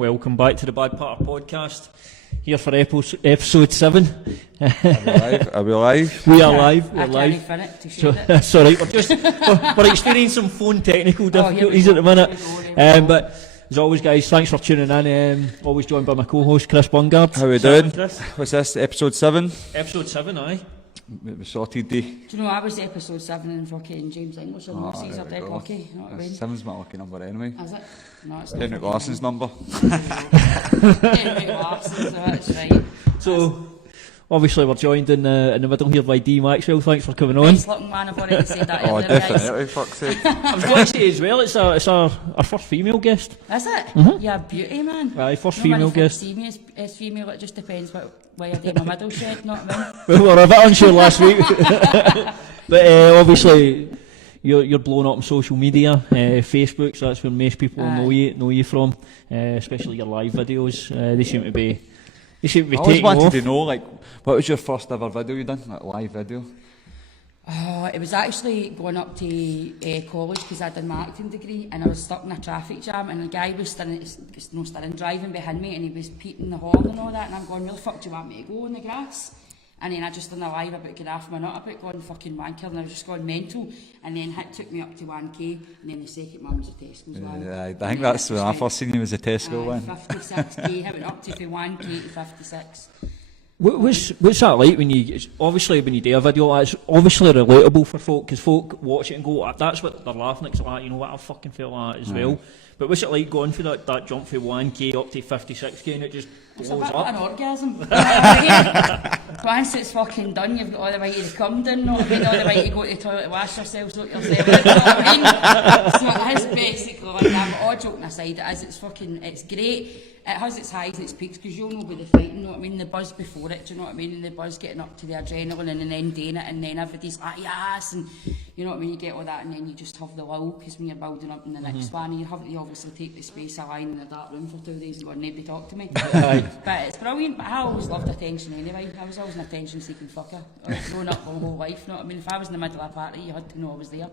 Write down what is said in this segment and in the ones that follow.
Welcome back to the Bad Patter podcast. Here for episode 7. Are we live? We are live. We're I live. can't even to shoot it. That's alright. We're experiencing some phone technical difficulties at the minute. But as always, guys, thanks for tuning in. Always joined by my co-host Chris Bungard. How we doing? What's this? Episode 7? Episode 7, aye. We sorted, Dee. Do you know, I was episode 7 in fucking James English and Lucy's are dead lucky. You know what I mean? 7's my lucky number anyway. Is it? No, it's Henrik Larsson's number. Henrik Larsson, so that's right. So, obviously we're joined in the middle here by Dee Maxwell. Thanks for coming on. Nice looking man, I've already said that earlier, Definitely, guys. fuck's sake. I was going to say as well, it's our first female guest. Is it? You're a beauty, man. Aye, first No female many things guest. see me as female, it just depends why I do my middle shed, you know what I mean? We were a bit unsure last week. But obviously you're blowing up on social media, Facebook, so that's where most people know you from, especially your live videos. They seem to be I always taking wanted off. to know, like, what was your first ever video you done? Like, live video? It was actually going up to college because I did my acting degree and I was stuck in a traffic jam and the guy was standing driving behind me and he was peeping the horn and all that and I'm going, where the fuck do you want me to go in the grass? And then I just done a live about getting half my nut about going fucking wanker and I was just going mental and then it took me up to 1k and then the second one was a Tesco's one. I think that's when I first seen you was a Tesco one. 56k, it went up to from 1k to 56. What's that like when you do a video? It's obviously relatable for folk because folk watch it and go, that's what they're laughing at. So, you know what, I fucking felt that as well. But what's it like going for that jump from 1k up to 56k and it just It's blows a bit up? like an orgasm. You know what I mean? Once it's fucking done, you've got all the way to the cum done, not all the way to go to the toilet to wash yourself, sort yourself out, you know what I mean? So it is basically like that, but all joking aside, it's great. It has its highs and its peaks because you'll know about the fighting, you know what I mean? The buzz before it, do you know what I mean? And the buzz getting up to the adrenaline and then doing it and then everybody's like, yes, and you know what I mean? You get all that and then you just have the lull because when you're building up in the next one, you have to obviously take the space of lying in a dark room for 2 days and go, nobody talk to me. But it's brilliant, but I always loved attention anyway. I was always an attention seeking fucker. I was growing up my whole life, you know what I mean? If I was in the middle of a party, you had to know I was there.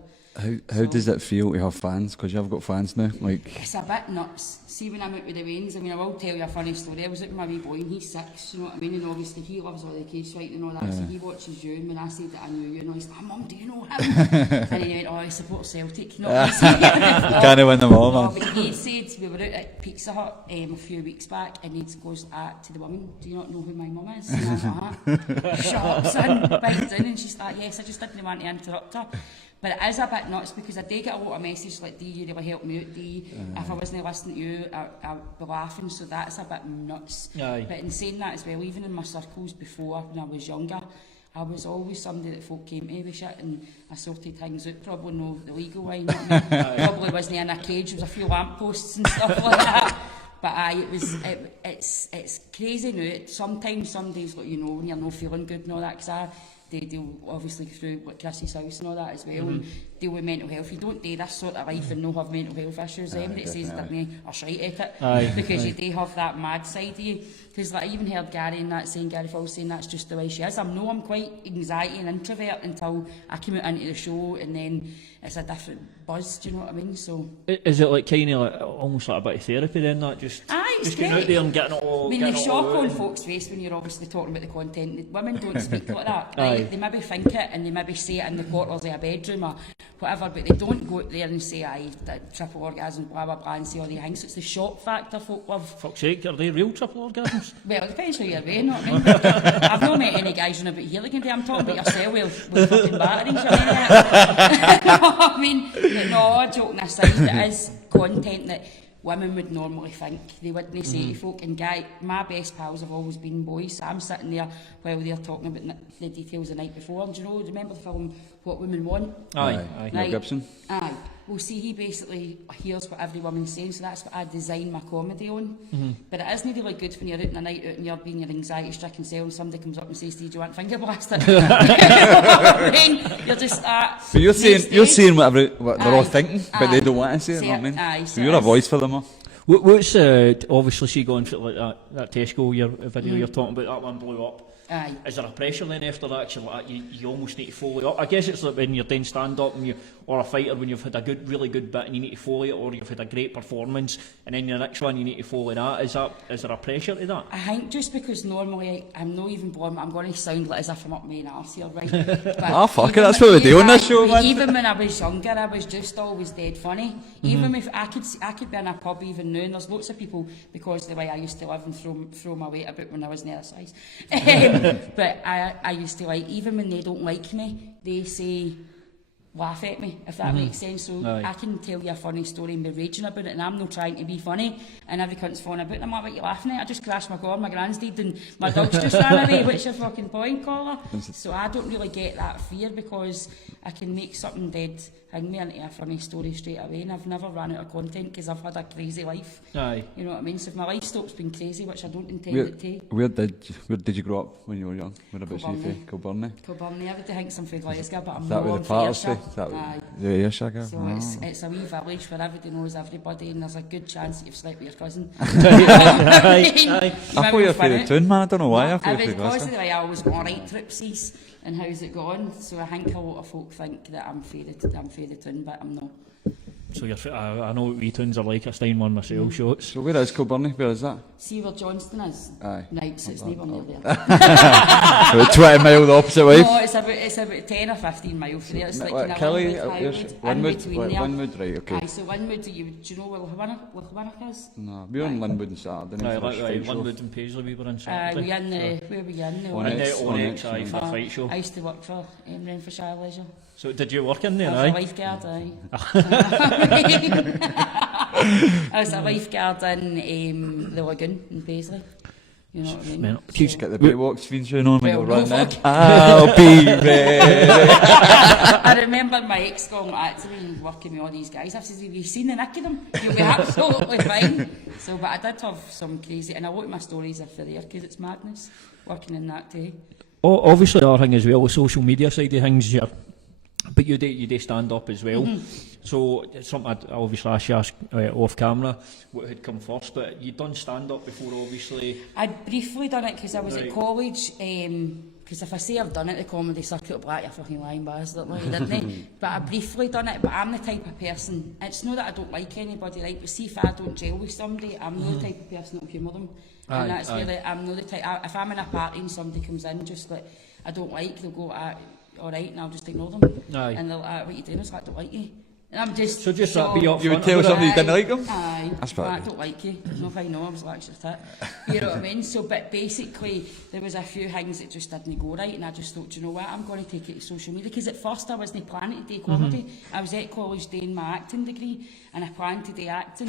How does it feel to have fans? Because you've got fans now. Like, it's a bit nuts. See, when I'm out with the Waynes, I mean, I will tell you a funny story. I was out with my wee boy and he's 6, you know what I mean? And obviously he loves all the cage fighting and all that, so he watches you. And when I said that I knew you, and he's like, Mum, do you know him? And he went, he supports Celtic. You know what I mean? can't win them all, man. But he said, we were out at Pizza Hut a few weeks back, and he goes to the woman, do you not know who my mum is? And I'm like, shut up, son. Bites in, and she's like, yes, I just didn't want to interrupt her. But it is a bit nuts because I do get a lot of messages like, Dee, you really helped me out, Dee. If I wasn't listening to you, I'd be laughing, so that's a bit nuts. Aye. But in saying that as well, even in my circles before, when I was younger, I was always somebody that folk came to with shit and I sorted things out, probably no the legal way, you know what I mean? Probably wasn't in a cage, there was a few lampposts and stuff like that. But it's crazy now. Sometimes some days, like, you know, when you're not feeling good and all that, because they deal obviously through like Chrissy's house and all that as well, and deal with mental health. You don't do this sort of life and no have mental health issues. Everybody says that me are shite at it because you do have that mad side of you. Because like, I even heard Gary Fowles saying that's just the way she is. I'm quite anxiety and introvert until I came out into the show, and then it's a different buzz. Do you know what I mean? So Is it like kind of like almost like a bit of therapy then? That just getting out there and getting it all. I mean, the shock on folks' face when you're obviously talking about the content. Women don't speak like that. Right? They maybe think it and they maybe say it in the quarters of a bedroom or whatever, but they don't go out there and say, triple orgasm, blah blah blah, and say all the things. It's the shock factor folk love. Fuck's sake, are they real triple orgasms? Well, it depends who you're with, you know what I mean? I've not met any guys on about here like I'm talking about yourself with fucking batteries. You know what I mean? But no, joking aside, it is content that women would normally think. They wouldn't say to folk. And my best pals have always been boys. So I'm sitting there while they're talking about the details the night before. And do you know, remember the film What Women Want? Aye. Mel Gibson. Aye. Well, see, he basically hears what every woman's saying, so that's what I design my comedy on. But it isn't really good when you're out on a night out and you're being your anxiety-stricken self and somebody comes up and says, do you want finger blasted? You know what I mean? You're just But you're saying what they're all thinking, but they don't want to say it, you know what I mean? Aye, so you're a voice for them, huh? What's obviously she going for like that Tesco video you're talking about, that one blew up. Aye. Is there a pressure then after that? Like, you almost need to follow it up. I guess it's like when you're doing stand-up or a fighter, when you've had a really good bit and you need to follow it, or you've had a great performance and then the next one you need to follow that. Is there a pressure to that? I think just because normally I'm not even born, I'm going to sound like as if I'm up my arse here, right? But Fuck it, that's what we do on this show, man. Even when I was younger, I was just always dead funny. Even if I could be in a pub even now, and there's lots of people, because the way I used to live and throw my weight about when I was near size. But I used to, like, even when they don't like me, they say, laugh at me, if that makes sense. So I can tell you a funny story and be raging about it, and I'm not trying to be funny, and every cunt's falling about, and I'm like, what are you laughing at? I just crashed my car, my gran's dead, and my dog's just ran away. What's your fucking point, caller? So I don't really get that fear, because I can make something dead hang me into a funny story straight away, and I've never ran out of content because I've had a crazy life. Aye. You know what I mean? So if my life stops being crazy, which I don't intend it to. Where did you grow up when you were young? Whereabouts are you from? Kilburn. Kilburn. Everybody thinks I'm from Glasgow, but I'm Is that not where on the for parts Ayrshire. Aye. The Ayrshire. So it's a wee village where everybody knows everybody, and there's a good chance that you've slept with your cousin. Aye. I thought you were from the town, man. I don't know why. I thought you were from Because of Glasgow. the way I always go on right tripsies and how's it going, so I think a lot of folk think that I'm fair the town, but I'm not. So I know what wee tunes are like. I stayed one myself, shots. So where is Kilburn? Where is that? See where Johnston is? Aye. Right, so it's neighbour near there. About 20 mile the opposite way. No, it's about 10 or 15 miles from there. It's like in a Kelly, Linwood, Linwood, right, okay. Aye, so Linwood, do you know where Lochwannock is? No, we were in Linwood and Saturday. Aye, like Linwood and Paisley we were in Saturday. Where were we in? Onyx, aye, for a fight show. I used to work for Renfrewshire Leisure. So did you work in there, I aye? was a lifeguard, aye. I was a lifeguard in the lagoon in Paisley. You know what I mean? Man, Just get the Baywalk theme tune on when you're Well, running no in. I'll be ready. I remember my ex going back to me and working with all these guys. I said, have you seen the nick of them? You'll be absolutely fine. So, but I did have some crazy, and a lot of my stories are for there because it's madness working in that too. Obviously, the other thing as well, the social media side of things, but you do stand up as well. So it's something I'd obviously ask you off camera what had come first, but you'd done stand up before, obviously. I'd briefly done it because I was at college. Because if I say I've done it, the comedy circuit will black, you're fucking lying bastard, like, didn't I? But I briefly done it, but I'm the type of person, it's not that I don't like anybody, right? But see, if I don't gel with somebody, I'm not the type of person that will humour them. And that's really, I'm not the type, if I'm in a party and somebody comes in just like I don't like, they'll go, alright, and I'll just ignore them. Aye. And they'll what are you doing? I was like, I don't like you. And I'm just... So just be up You would front tell about somebody it. you didn't like them? Aye. That's I don't like you. No, if I know, I was like, just it. You know what I mean? So, but basically, there was a few things that just didn't go right, and I just thought, you know what, I'm going to take it to social media, because at first I wasn't planning to do comedy. I was at college doing my acting degree, and I planned to do acting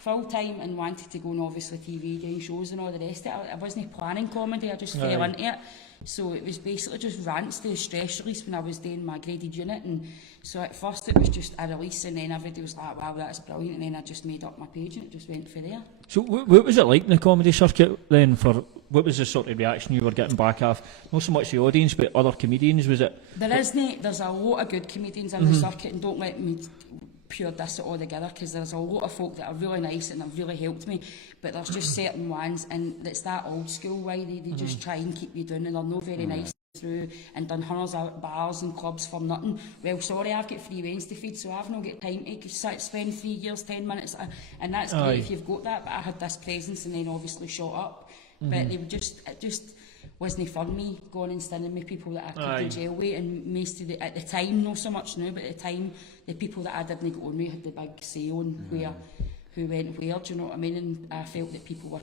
full time and wanted to go on obviously TV, doing shows and all the rest of it. I wasn't planning comedy, I just fell into it. So it was basically just rants to stress release when I was doing my graded unit, and so at first it was just a release, and then everybody was like, wow, that's brilliant, and then I just made up my page and it just went for there. So what was it like in the comedy circuit then? What was the sort of reaction you were getting back off? Not so much the audience, but other comedians, was it? There's a lot of good comedians in the circuit, and don't let me pure diss it all together, because there's a lot of folk that are really nice and have really helped me, but there's just certain ones, and it's that old school way, they just try and keep you down, and they're not very nice through, and done hundreds of bars and clubs for nothing. Well, sorry, I've got free Wednesday feed, so I've not got time to spend 3 years, 10 minutes, and that's great if you've got that, but I had this presence and then obviously shot up, but they were it just wasn't fun me going and standing with people that I couldn't jail with, and most of at the time, not so much now, but at the time, the people that I didn't go on with had the big say on who went where, do you know what I mean? And I felt that people were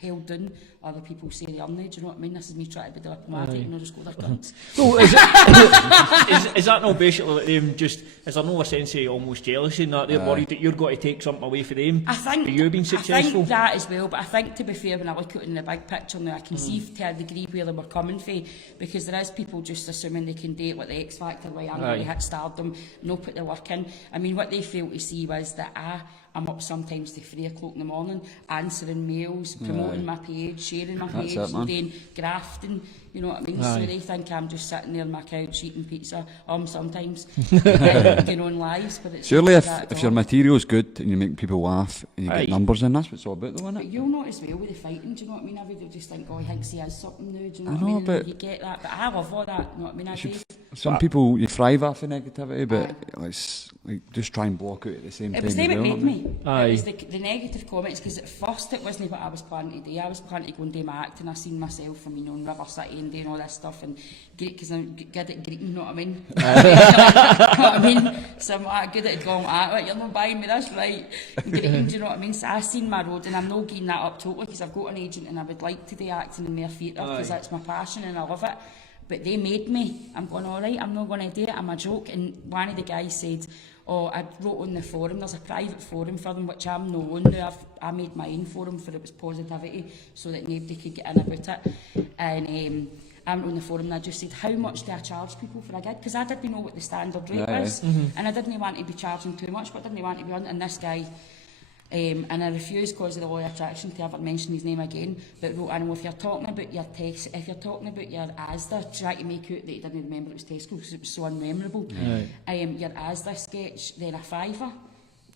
held down, other people say they aren't, do you know what I mean? This is me trying to be diplomatic and not just go their guns. So is that not basically like them just, is there no a sense of almost jealousy in that they're worried that you're going to take something away from them? I think, you being successful? I think that as well, but I think, to be fair, when I look at it in the big picture now, I can see to a degree where they were coming from, because there is people just assuming they can do it like the X Factor, like I'm going to hit stardom, no put the work in. I mean, what they failed to see was that I'm up sometimes to 3 o'clock in the morning, answering mails, promoting my page, sharing my page, doing grafting, you know what I mean? So they think I'm just sitting there on my couch eating pizza, sometimes, getting on lives. But it's surely not if your material's good and you make people laugh and you get numbers in, that's what it's all about though, isn't But it? you'll notice well with the fighting, do you know what I mean? Everybody just think, he thinks he has something now, do you know I what know, I mean? but And you get that, but I love all that, you know what I mean? I do. Some people, you thrive off the negativity, but it's like just try and block out at the same time. It was them that made me. Aye. It was the negative comments, because at first it wasn't what I was planning to do. I was planning to go and do my acting. I seen myself, in River City and doing all this stuff, and because I'm good at greeting, you know what I mean? You know what I mean? So I'm like, good at going, you're not buying me this, right? And greeting, do you know what I mean? So I seen my road, and I'm not giving that up totally, because I've got an agent and I would like to do acting in their theatre, because that's my passion and I love it. But they made me. I'm going, all right, I'm not going to do it, I'm a joke. And one of the guys said, I wrote on the forum, there's a private forum for them, which I'm not on now. I made my own forum for it was positivity, so that nobody could get in about it. And I'm on the forum and I just said, how much do I charge people for a gig? Because I didn't know what the standard rate was. And I didn't want to be charging too much, but I didn't want to be on. And this guy, and I refused because of the law of attraction to ever mention his name again, but wrote, I know if you're talking about your if you're talking about your Asda, try to make out that he didn't remember it was Tesco because it was so unmemorable. Your Asda sketch, then a £5.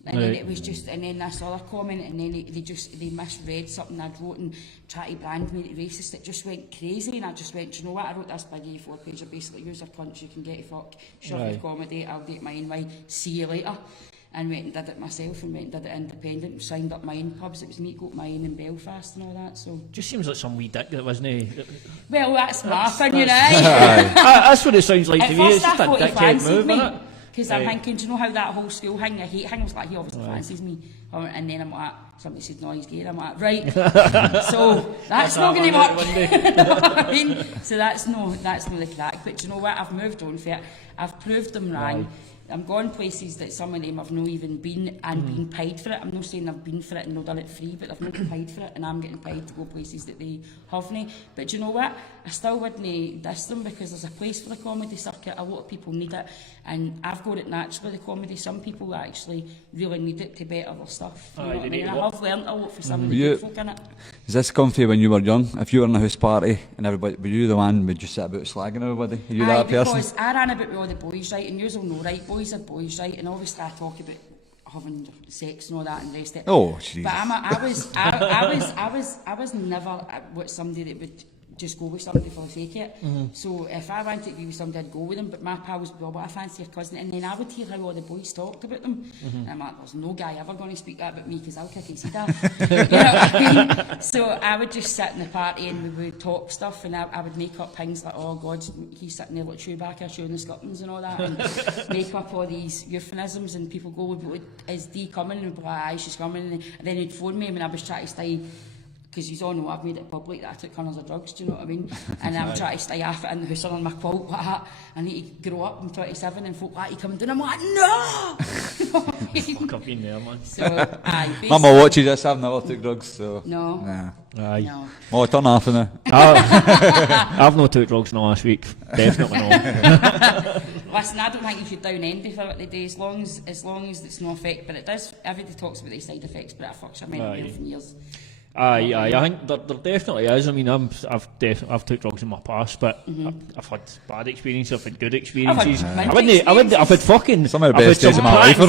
And then it was just, and then this other comment, and then they misread something I'd wrote and tried to brand me racist. It just went crazy, and I just went, do you know what? I wrote this big A4-pager, basically, use your cunt, you can get a fuck, shove your comedy, I'll do it my own way, see you later. And went and did it myself, and went and did it independent, and signed up my own pubs. It was me got my own in Belfast and all that. So just seems like some wee dick that wasn't he? Well, that's my opinion, eh? That's what it sounds like At to me. It's first just I a thought he dickhead fancied move, me, isn't it? because I'm thinking, do you know how that whole school thing, I hate him, was like, he obviously fancies me. And then I'm like, somebody said, no, he's gay. I'm like, right. So that's not going to work. You know what I mean? So that's no the crack. But do you know what? I've moved on for it. I've proved them wrong. I'm going places that some of them have not even been and been paid for it. I'm not saying I've been for it and not done it free, but they've not been paid for it, and I'm getting paid to go places that they haven't. But do you know what? I still wouldn't diss them, because there's a place for the comedy circuit. A lot of people need it, and I've got it naturally, the comedy. Some people actually really need it to better their stuff. You know what I mean? I have learnt a lot from some of the good folk in it. Is this come for you when you were young? If you were in a house party and everybody, were you the one would just sit about slagging everybody? Are you that person? Because I ran about with all the boys, right, and you'll know, right, boys are boys, right, and obviously I talk about having sex and all that and the rest of it. Oh, jeez. But I was never with somebody that would just go with somebody for the sake of it. So if I wanted to be with somebody, I'd go with them, but my pals would be, well, I fancy your cousin, and then I would hear how all the boys talked about them, and I'm like, there's no guy ever going to speak that about me, because I'll kick his head off. You know what I mean? So I would just sit in the party and we would talk stuff, and I would make up things like, oh God, he's sitting there like Chewbacca showing the scuttings and all that, and make up all these euphemisms, and people go, is Dee coming? And we'd be like, aye, she's coming, and then he'd phone me when I was trying to stay, because you all know I've made it public that I took hundreds of drugs, do you know what I mean? And I'm trying to stay off it in the house on my quilt like that. I need to grow up, I'm 27, and folk like, you coming down, I'm like, no! Fuck, I've been there, man. So, aye. Mama watches this, I've never took drugs, so... No. Nah. Aye. No. Oh, turn off now. I've not took drugs in the last week. Definitely not. Listen, I don't think you should down envy for what they do, as long as it's no effect, but it does, everybody talks about the side effects, but it fucks your mental health in years. Aye, I think there definitely is. I mean, I've took drugs in my past, but I've had bad experiences, I've had good experiences. I've had fucking some of the best days of my life.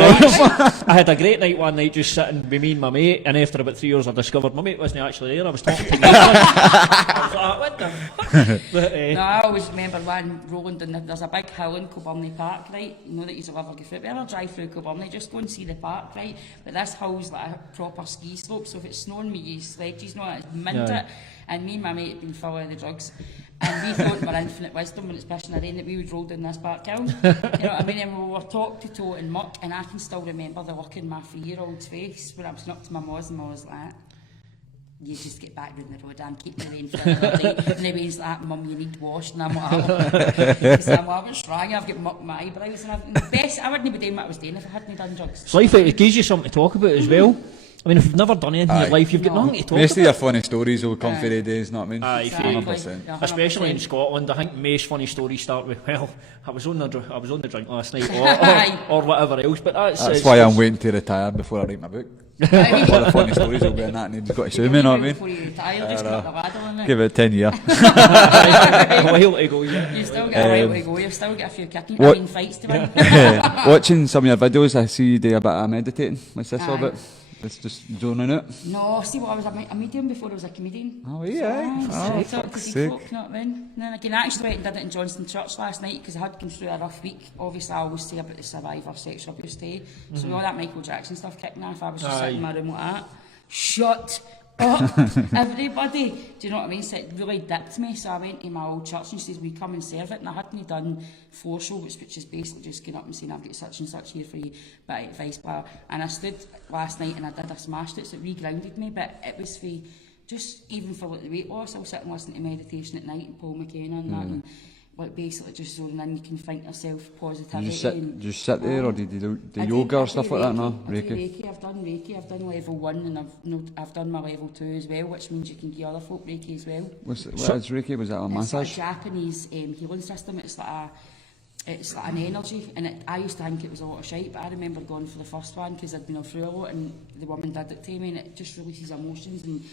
I had a great night one night, just sitting with me and my mate, and after about 3 years I discovered my mate wasn't actually there. I was talking to him. I was like, what the fuck? But, no, I always remember when rolling down, there's a big hill in Kilburney Park, right? You know that you'll ever go through it. Ever drive through Kilburney, just go and see the park, right? But this hill's like a proper ski slope, so if it's snowing, we use sledges, no, it's mint it. And me and my mate had been full of the drugs, and we thought our infinite wisdom when it's pissing the rain that we would roll down this park hill. You know what I mean? And we were top to toe in muck, and I can still remember the look in my 3-year-old's face when I was up to my moz, and I was like, you just get back down the road and keep the rain for another day. And everybody's like, Mum, you need washed. And I'm like, because I'm like, strong, I've got muck in my eyebrows. And the best, I wouldn't be doing what I was doing if I hadn't done drugs. It's life, it gives you something to talk about as well. I mean, if you've never done anything in your life, you've got nothing to talk Most of about. your funny stories will come for the days, know what I mean? Aye, Exactly. 100%. 100%. Especially in Scotland, I think most funny stories start with, well, I was on the drink last night, or whatever else. But That's why I'm waiting to retire before I write my book. All the funny stories will be in that, and you've got to sue me, know what I mean? Before you retire, just get up the ladder, innit? Give it 10 years. a while to go, yeah. You still get a while to go, you've still got a few kicking fights to win. Watching some of your videos, I see you do a bit of meditating. What's this all Aye. about? It's just zoning out. No, see what I was a medium before I was a comedian. Oh, yeah. So Oh, I talked to fuck's big sake. folk, you know what I mean? And then again, I actually went and did it in Johnston Church last night because I had gone through a rough week. Obviously, I always say about the Survivor sexual abuse day. So all that Michael Jackson stuff kicking off, I was just sitting in my room like that. Shut up, everybody. Do you know what I mean? So it really dipped me. So I went to my old church and she says, "We come and serve it." And I hadn't done floor shows, which is basically just getting up and saying, "I've got such and such here for you, bit of advice, blah." And I stood last night and I smashed it, so it re-grounded me. But it was for just even for like the weight loss. I'll sit and listen to meditation at night and Paul McKenna and that, and like basically just zoning in. You can find yourself positivity. Do you sit there, or do you do I yoga do or stuff like that? No, I do Reiki. Reiki. I've done Reiki. I've done level 1 and I've done my level 2 as well, which means you can give other folk Reiki as well. What is Reiki? Was that a It's like massage? a Japanese healing system. It's like an energy, and I used to think it was a lot of shite, but I remember going for the first one because I'd been through a lot, and the woman did it to me, and it just releases emotions, and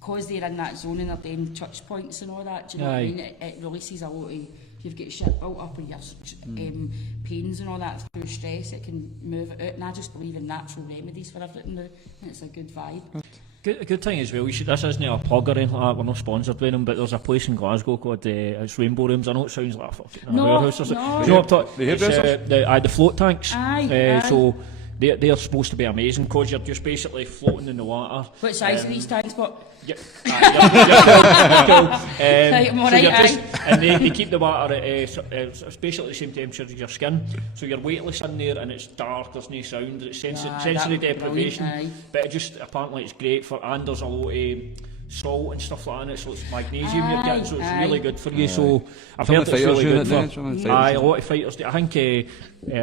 because they're in that zone and they're doing touch points and all that, do you know what I mean? It releases a lot of. If you've got shit built up in your pains and all that through stress, it can move it out, and I just believe in natural remedies for everything now, and it's a good vibe. Good thing as well. This isn't a plug or anything like that. We're not sponsored by them, but there's a place in Glasgow called it's Rainbow Rooms. I know it sounds like a fucking warehouse or something. No. Do you know what I'm talking? The hairdressers? The float tanks. Aye. So they're supposed to be amazing because you're just basically floating in the water. What size are these tanks? What? Yeah, you're cool. Right, I'm alright, you're and they keep the water at it's basically the same temperature as your skin, so you're weightless in there and it's dark, there's no sound, it's sensory that would be deprivation, brilliant, aye. but it just apparently it's great for, and there's a lot of salt and stuff like that in it, so it's magnesium you're getting, so it's really good for you. So I've Some heard of the it's really fighters good do it, for. some of the Aye, fighters a lot of fighters do. I think a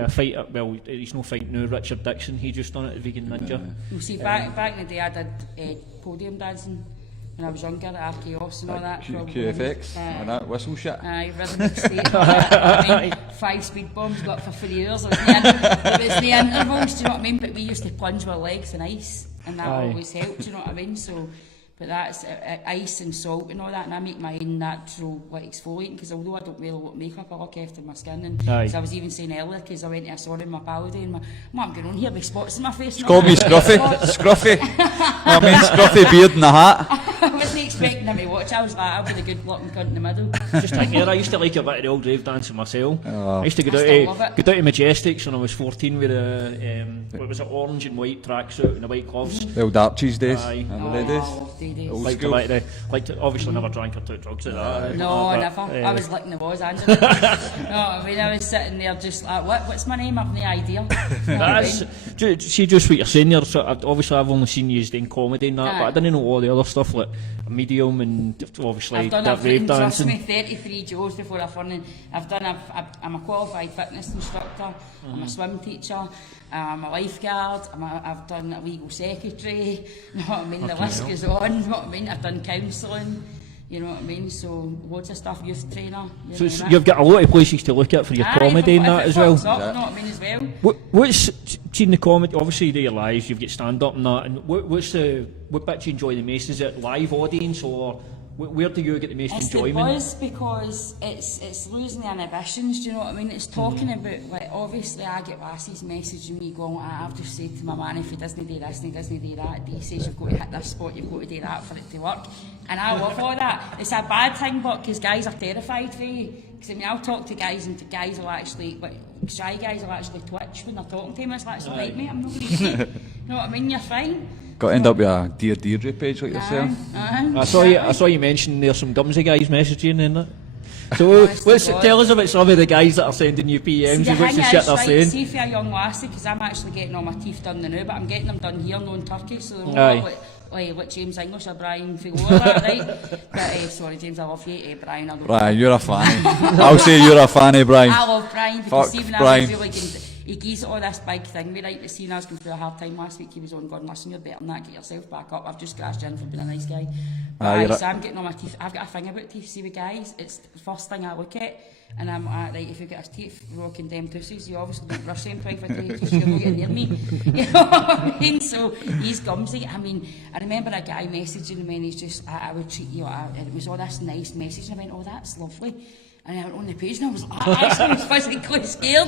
fighter, well, he's no fighting now, Richard Dixon, he just done it at Vegan Ninja. You see, back in the day I did podium dancing when I was younger at RKOS and all that. QFX, and that whistle shit. Aye, rhythmic state. I mean, 5 speed bombs got for 3 years. It was the intervals, do you know what I mean? But we used to plunge our legs in ice, and that always helped, do you know what I mean? So, but that's ice and salt and all that, and I make my own natural like exfoliating, because although I don't wear a lot of makeup, I look after my skin. And as I was even saying earlier, because I went to a sauna in my pal day, and what I'm going on here with spots in my face. Call me scruffy. I mean, scruffy beard and a hat. I wasn't expecting them to watch. I was like, I'll be the good looking cunt in the middle. Just thinking, I used to like a bit of the old rave dancing myself. I used to go I still love it. down to Majestics when I was 14 with a what was it, orange and white tracksuit and the white gloves. The old Archie's days. Aye. Remember the days? Days. Old Like school. to obviously never drank or took drugs at that. No, but, never. I was licking the walls, Angela. No, I mean, I was sitting there just like, what's my name? I've no idea. You know what I That's, mean? see, just what you're saying there, so obviously I've only seen you doing comedy and that, Aye. but I didn't know all the other stuff like medium and obviously I've done that rave everything, trust dancing. me, 33 Joes before I've run. I'm a qualified fitness instructor, I'm a swim teacher, I'm a lifeguard, I've done a legal secretary, you know what I mean, the list goes on, you know what I mean, I've done counselling, you know what I mean, so loads of stuff, youth trainer. So you've got a lot of places to look at for your comedy and that as well. You know what I mean, as well. What's seen the comedy? Obviously, you do your lives, you've got stand up and that. And what bit do you enjoy the most? Is it live audience, or where do you get the most It's enjoyment? the buzz, because it's losing the inhibitions, do you know what I mean? It's talking about, like, obviously I get lassies messaging me going, I've just said to my man, if he doesn't do this and he doesn't do that, Dee says you've got to hit this spot, you've got to do that for it to work. And I love all that. It's a bad thing, but because guys are terrified for you. Because I mean, I'll talk to guys, and guys will actually, like, shy guys will actually twitch when they're talking to me. It's like, it's alright, mate, I'm not going to eat it. You know what I mean? You're fine. Got to end up with a Dear Deirdre page like yourself. I saw you mention there's some Gumsy guys messaging in that. So tell us about some of the guys that are sending you PMs and what's the shit they're saying. See, for a young lassie, because I'm actually getting all my teeth done now, but I'm getting them done here, no in Turkey, so they're Aye. more like James English or Brian Figueroa, right? But sorry, James, I love you. Brian, I love you. Brian, you're a fan. I'll say you're a fan of Brian. I love Brian, because Fuck even Brian. I feel like he gives it all this big thing. We like to see, I was going through a hard time last week. He was on, God, listen, you're better than that. Get yourself back up. I've just scratched in for being a nice guy. But so I'm getting on my teeth. I've got a thing about teeth. See, with guys, it's the first thing I look at. And I'm like, right, if you've got his teeth rocking them tussies, you obviously don't brush them twice a day because you're not getting near me. You know what I mean? So he's gumsy. I mean, I remember a guy messaging me and he's just, I would treat you, and it was all this nice message. And I went, oh, that's lovely. And I went on the page and I was like, I actually was physically scared.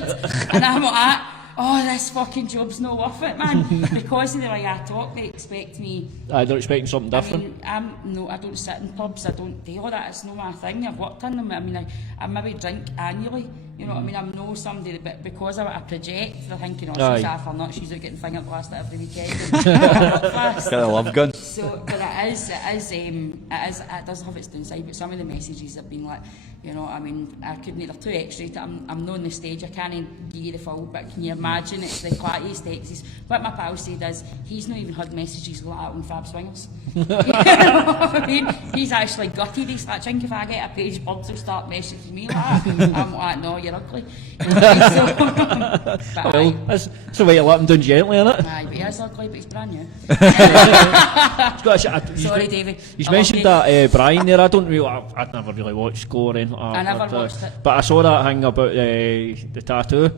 And I'm like, oh, this fucking job's not worth it, man. Because of the way I talk, they expect me. They're expecting something different. I mean, I don't sit in pubs, I don't do all that, it's not my thing. I've worked in them. I mean, I maybe drink annually, you know what I mean? I'm no somebody that, because I project, they're thinking, oh, she's half or not, she's out getting fingered last every weekend. Got a love gun. So, but it does have its downside, but some of the messages have been like, you know, I mean, I couldn't, they're too extra. I'm not on the stage, I can't give you the full, but can you imagine it's the quietest texts? What my pal said is, he's not even heard messages like that on Fab Swingers. You know what I mean? He's actually gutted. He's like, I think if I get a page, birds will start messaging me like that. I'm like, no, you're ugly. That's the way you let him down gently, innit? Aye, but he is ugly, but he's brand new. Sorry, Davey. He's mentioned that Brian there. I don't really, I'd never really watched Score or anything like that. I never watched it. But I saw that thing about the tattoo.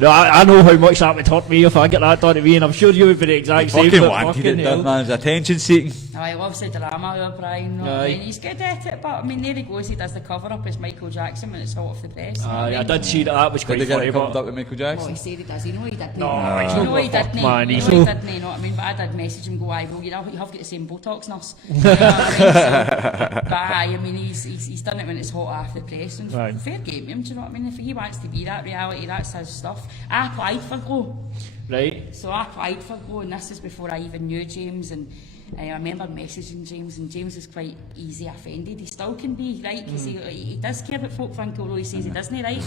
No, I know how much that would hurt me if I get that done to me, and I'm sure you would be the exact same. Fucking wanted it done, man. It's attention seeking. I love the drama with Brian. He's good at it, but I mean, there he goes. He does the cover up as Michael Jackson when it's hot off the press. I did see that. That was quite funny. Did they get it covered up with Michael Jackson? Well, he said he does. You know he didn't. No, you know he didn't. Man, you know he didn't. You know what I mean? But I did message him, go, aye, well, you have got the same Botox nurse. You know what I mean? So, but aye, I mean, he's done it when it's hot off the press, and fair game him. Do you know what I mean? If he wants to be that reality, that's his stuff. I applied for Glow. Right. So I applied for Glow, and this is before I even knew James, and I remember messaging James, and James is quite easy offended. He still can be, right, because he does care about folk think, although he says he doesn't, right?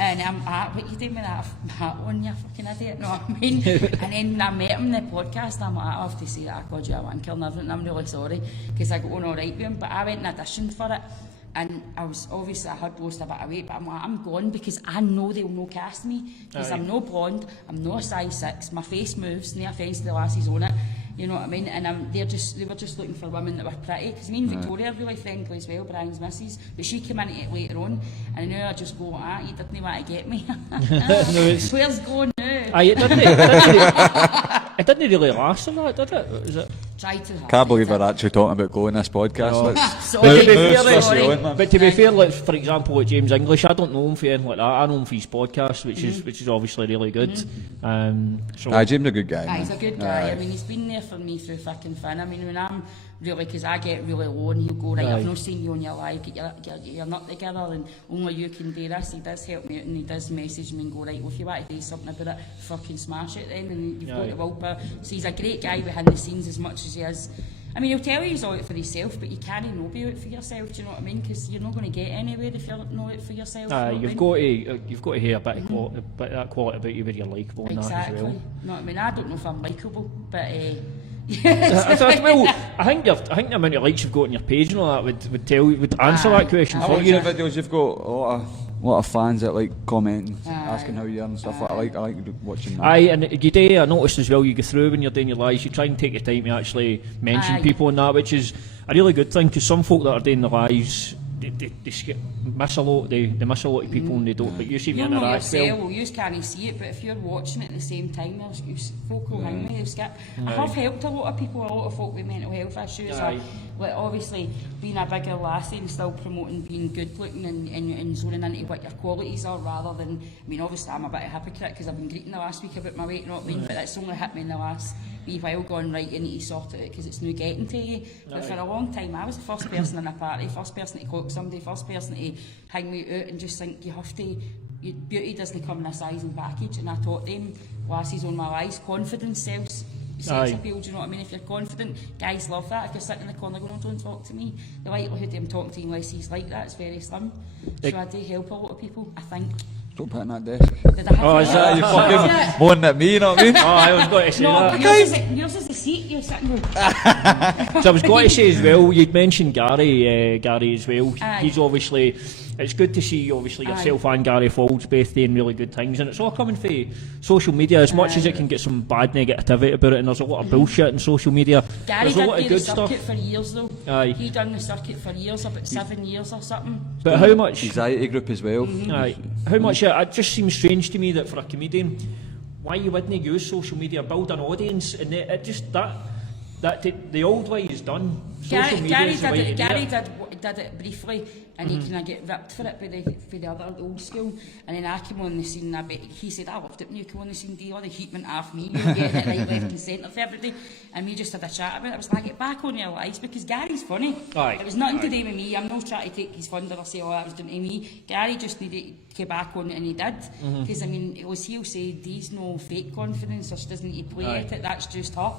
And I'm like, what you doing with that hat on, you fucking idiot, know what I mean? And then when I met him in the podcast, I'm like, I have to say that I called you a wanker and everything, I'm really sorry, because I got on alright with him, but I went and auditioned for it. And I was, obviously I had lost a bit of weight, but I'm like, I'm gone because I know they'll no cast me. Because I'm no blonde, I'm no a size 6, my face moves, no offence to the lassies on it, you know what I mean? And they were just looking for women that were pretty. Because me and Victoria are really friendly as well, Brian's missus, but she came into it later on, and I knew I just go, you didn't want to get me. Where's going now? It didn't really last on that, did it? Is it? Tried to have. Can't believe we're actually talking about Glow in this podcast. But to be fair, like, for example, like James English, I don't know him for anything like that. I know him for his podcast, which is obviously really good. So James a good guy. He's a good guy. I mean, he's been there for me through thick and thin. I mean, when I'm really, because I get really low and he'll go, right, I've not seen you on your live, get your nut together and only you can do this. He does help me out and he does message me and go, right, well, if you want to do something about it, fucking smash it then, and you've got the willpower. So he's a great guy behind the scenes as much as he is. I mean, he'll tell you he's all out for himself, but you can't not be out for yourself, do you know what I mean? Because you're not going to get anywhere if you're not out for yourself. You've got to hear a bit of that quality about you where you're likeable and that as well. You know what I mean? I don't know if I'm likeable, but well, I think the amount of likes you've got on your page and all that would answer that question I for watch you. your videos, you've got a lot of fans that like commenting, asking how you are and stuff. I like watching that. Aye, and you do, I noticed as well, you go through when you're doing your lives, you try and take your time to actually mention people and that, which is a really good thing, because some folk that are doing their lives, they miss a lot. They miss a lot of people and they don't. But you seem to interact well. You can't see it, but if you're watching it at the same time, folk will hang me, they'll skip. I have helped a lot of folk with mental health issues. Like obviously being a bigger lassie and still promoting being good looking and zoning into what your qualities are, rather than, I mean, obviously I'm a bit of a hypocrite because I've been greeting the last week about my weight, you know what I mean? But it's only hit me in the last wee while going, right, you need to sort it out because it's new getting to you. But for a long time I was the first person in a party, first person to clock somebody, first person to hang me out and just think you have to, beauty doesn't come in a size and package, and I taught them lassies on my lives, confidence sells sex appeal, do you know what I mean? If you're confident, guys love that. If you're sitting in the corner going, oh, don't talk to me, the likelihood of them talking to you unless he's like that is very slim. So I do help a lot of people, I think. Don't put in that desk. Did I have is that you fucking moaning at me, you know what I mean? I was going to say that. Yours is the seat you're sitting on. So I was going to say as well, you'd mentioned Gary as well. He's obviously, it's good to see obviously yourself and Gary Fawles both doing really good things, and it's all coming from social media. As much as it can get some bad negativity about it, and there's a lot of bullshit in social media, Gary there's a lot did of the good circuit stuff. for years though. Aye. He done the circuit for years, about 7 years or something. But how much? Anxiety group as well. Aye. How much? It just seems strange to me that for a comedian, why you wouldn't use social media, build an audience, and it just that the old way is done. Social media Gary is the way to do Gary it. did it briefly, and he kind of get ripped for it by the other old school. And then I came on the scene, and he said, I loved it when you came on the scene, Dee, all the heat went off me, you were getting it right, left and centre for everybody. And we just had a chat about it. I was like, get back on your lives, because Gary's funny. Aye. It was nothing to do with me. I'm not trying to take his thunder or say, oh, that was done to me. Gary just needed to get back on it, and he did. Because, I mean, he'll say, Dee's no fake confidence, or she doesn't need to play at it, that's just her.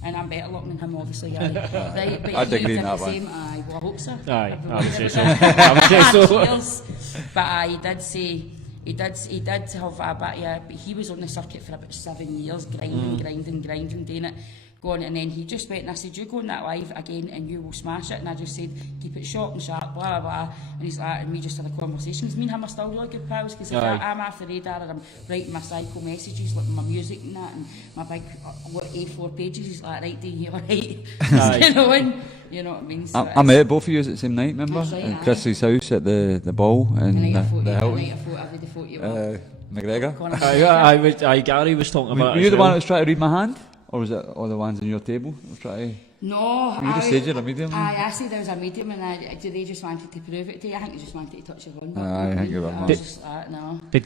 And I'm better looking than him, obviously. Right, but I'd agree in that one. Aye, well, I hope so. Aye, I would say so. I would say so. Cheers. But he did say he did have a bit. Yeah, but he was on the circuit for about 7 years, grinding, doing it. Going, and then he just went and I said, you go on that live again and you will smash it. And I just said, keep it short and sharp, blah blah blah. And he's like, and we just had a conversation. Because me and him are still really good pals. Because I'm off the radar and I'm writing my psycho messages, like my music and that, and my big A4 pages. He's like, right, Dee, you alright? You know what I mean? So I met both of you at the same night, remember? That's right, At aye. Chris's house at the ball and the Hilton. I did the McGregor. Gary was talking about. Were it you as the well. one that was trying to read my hand? Or was it all the ones on your table? I was trying to... No, You just said you're a medium. I said I was a medium, and they just wanted to prove it to you. I think they just wanted to touch your hand. Aye, I think you were, I man. was just like, no. Did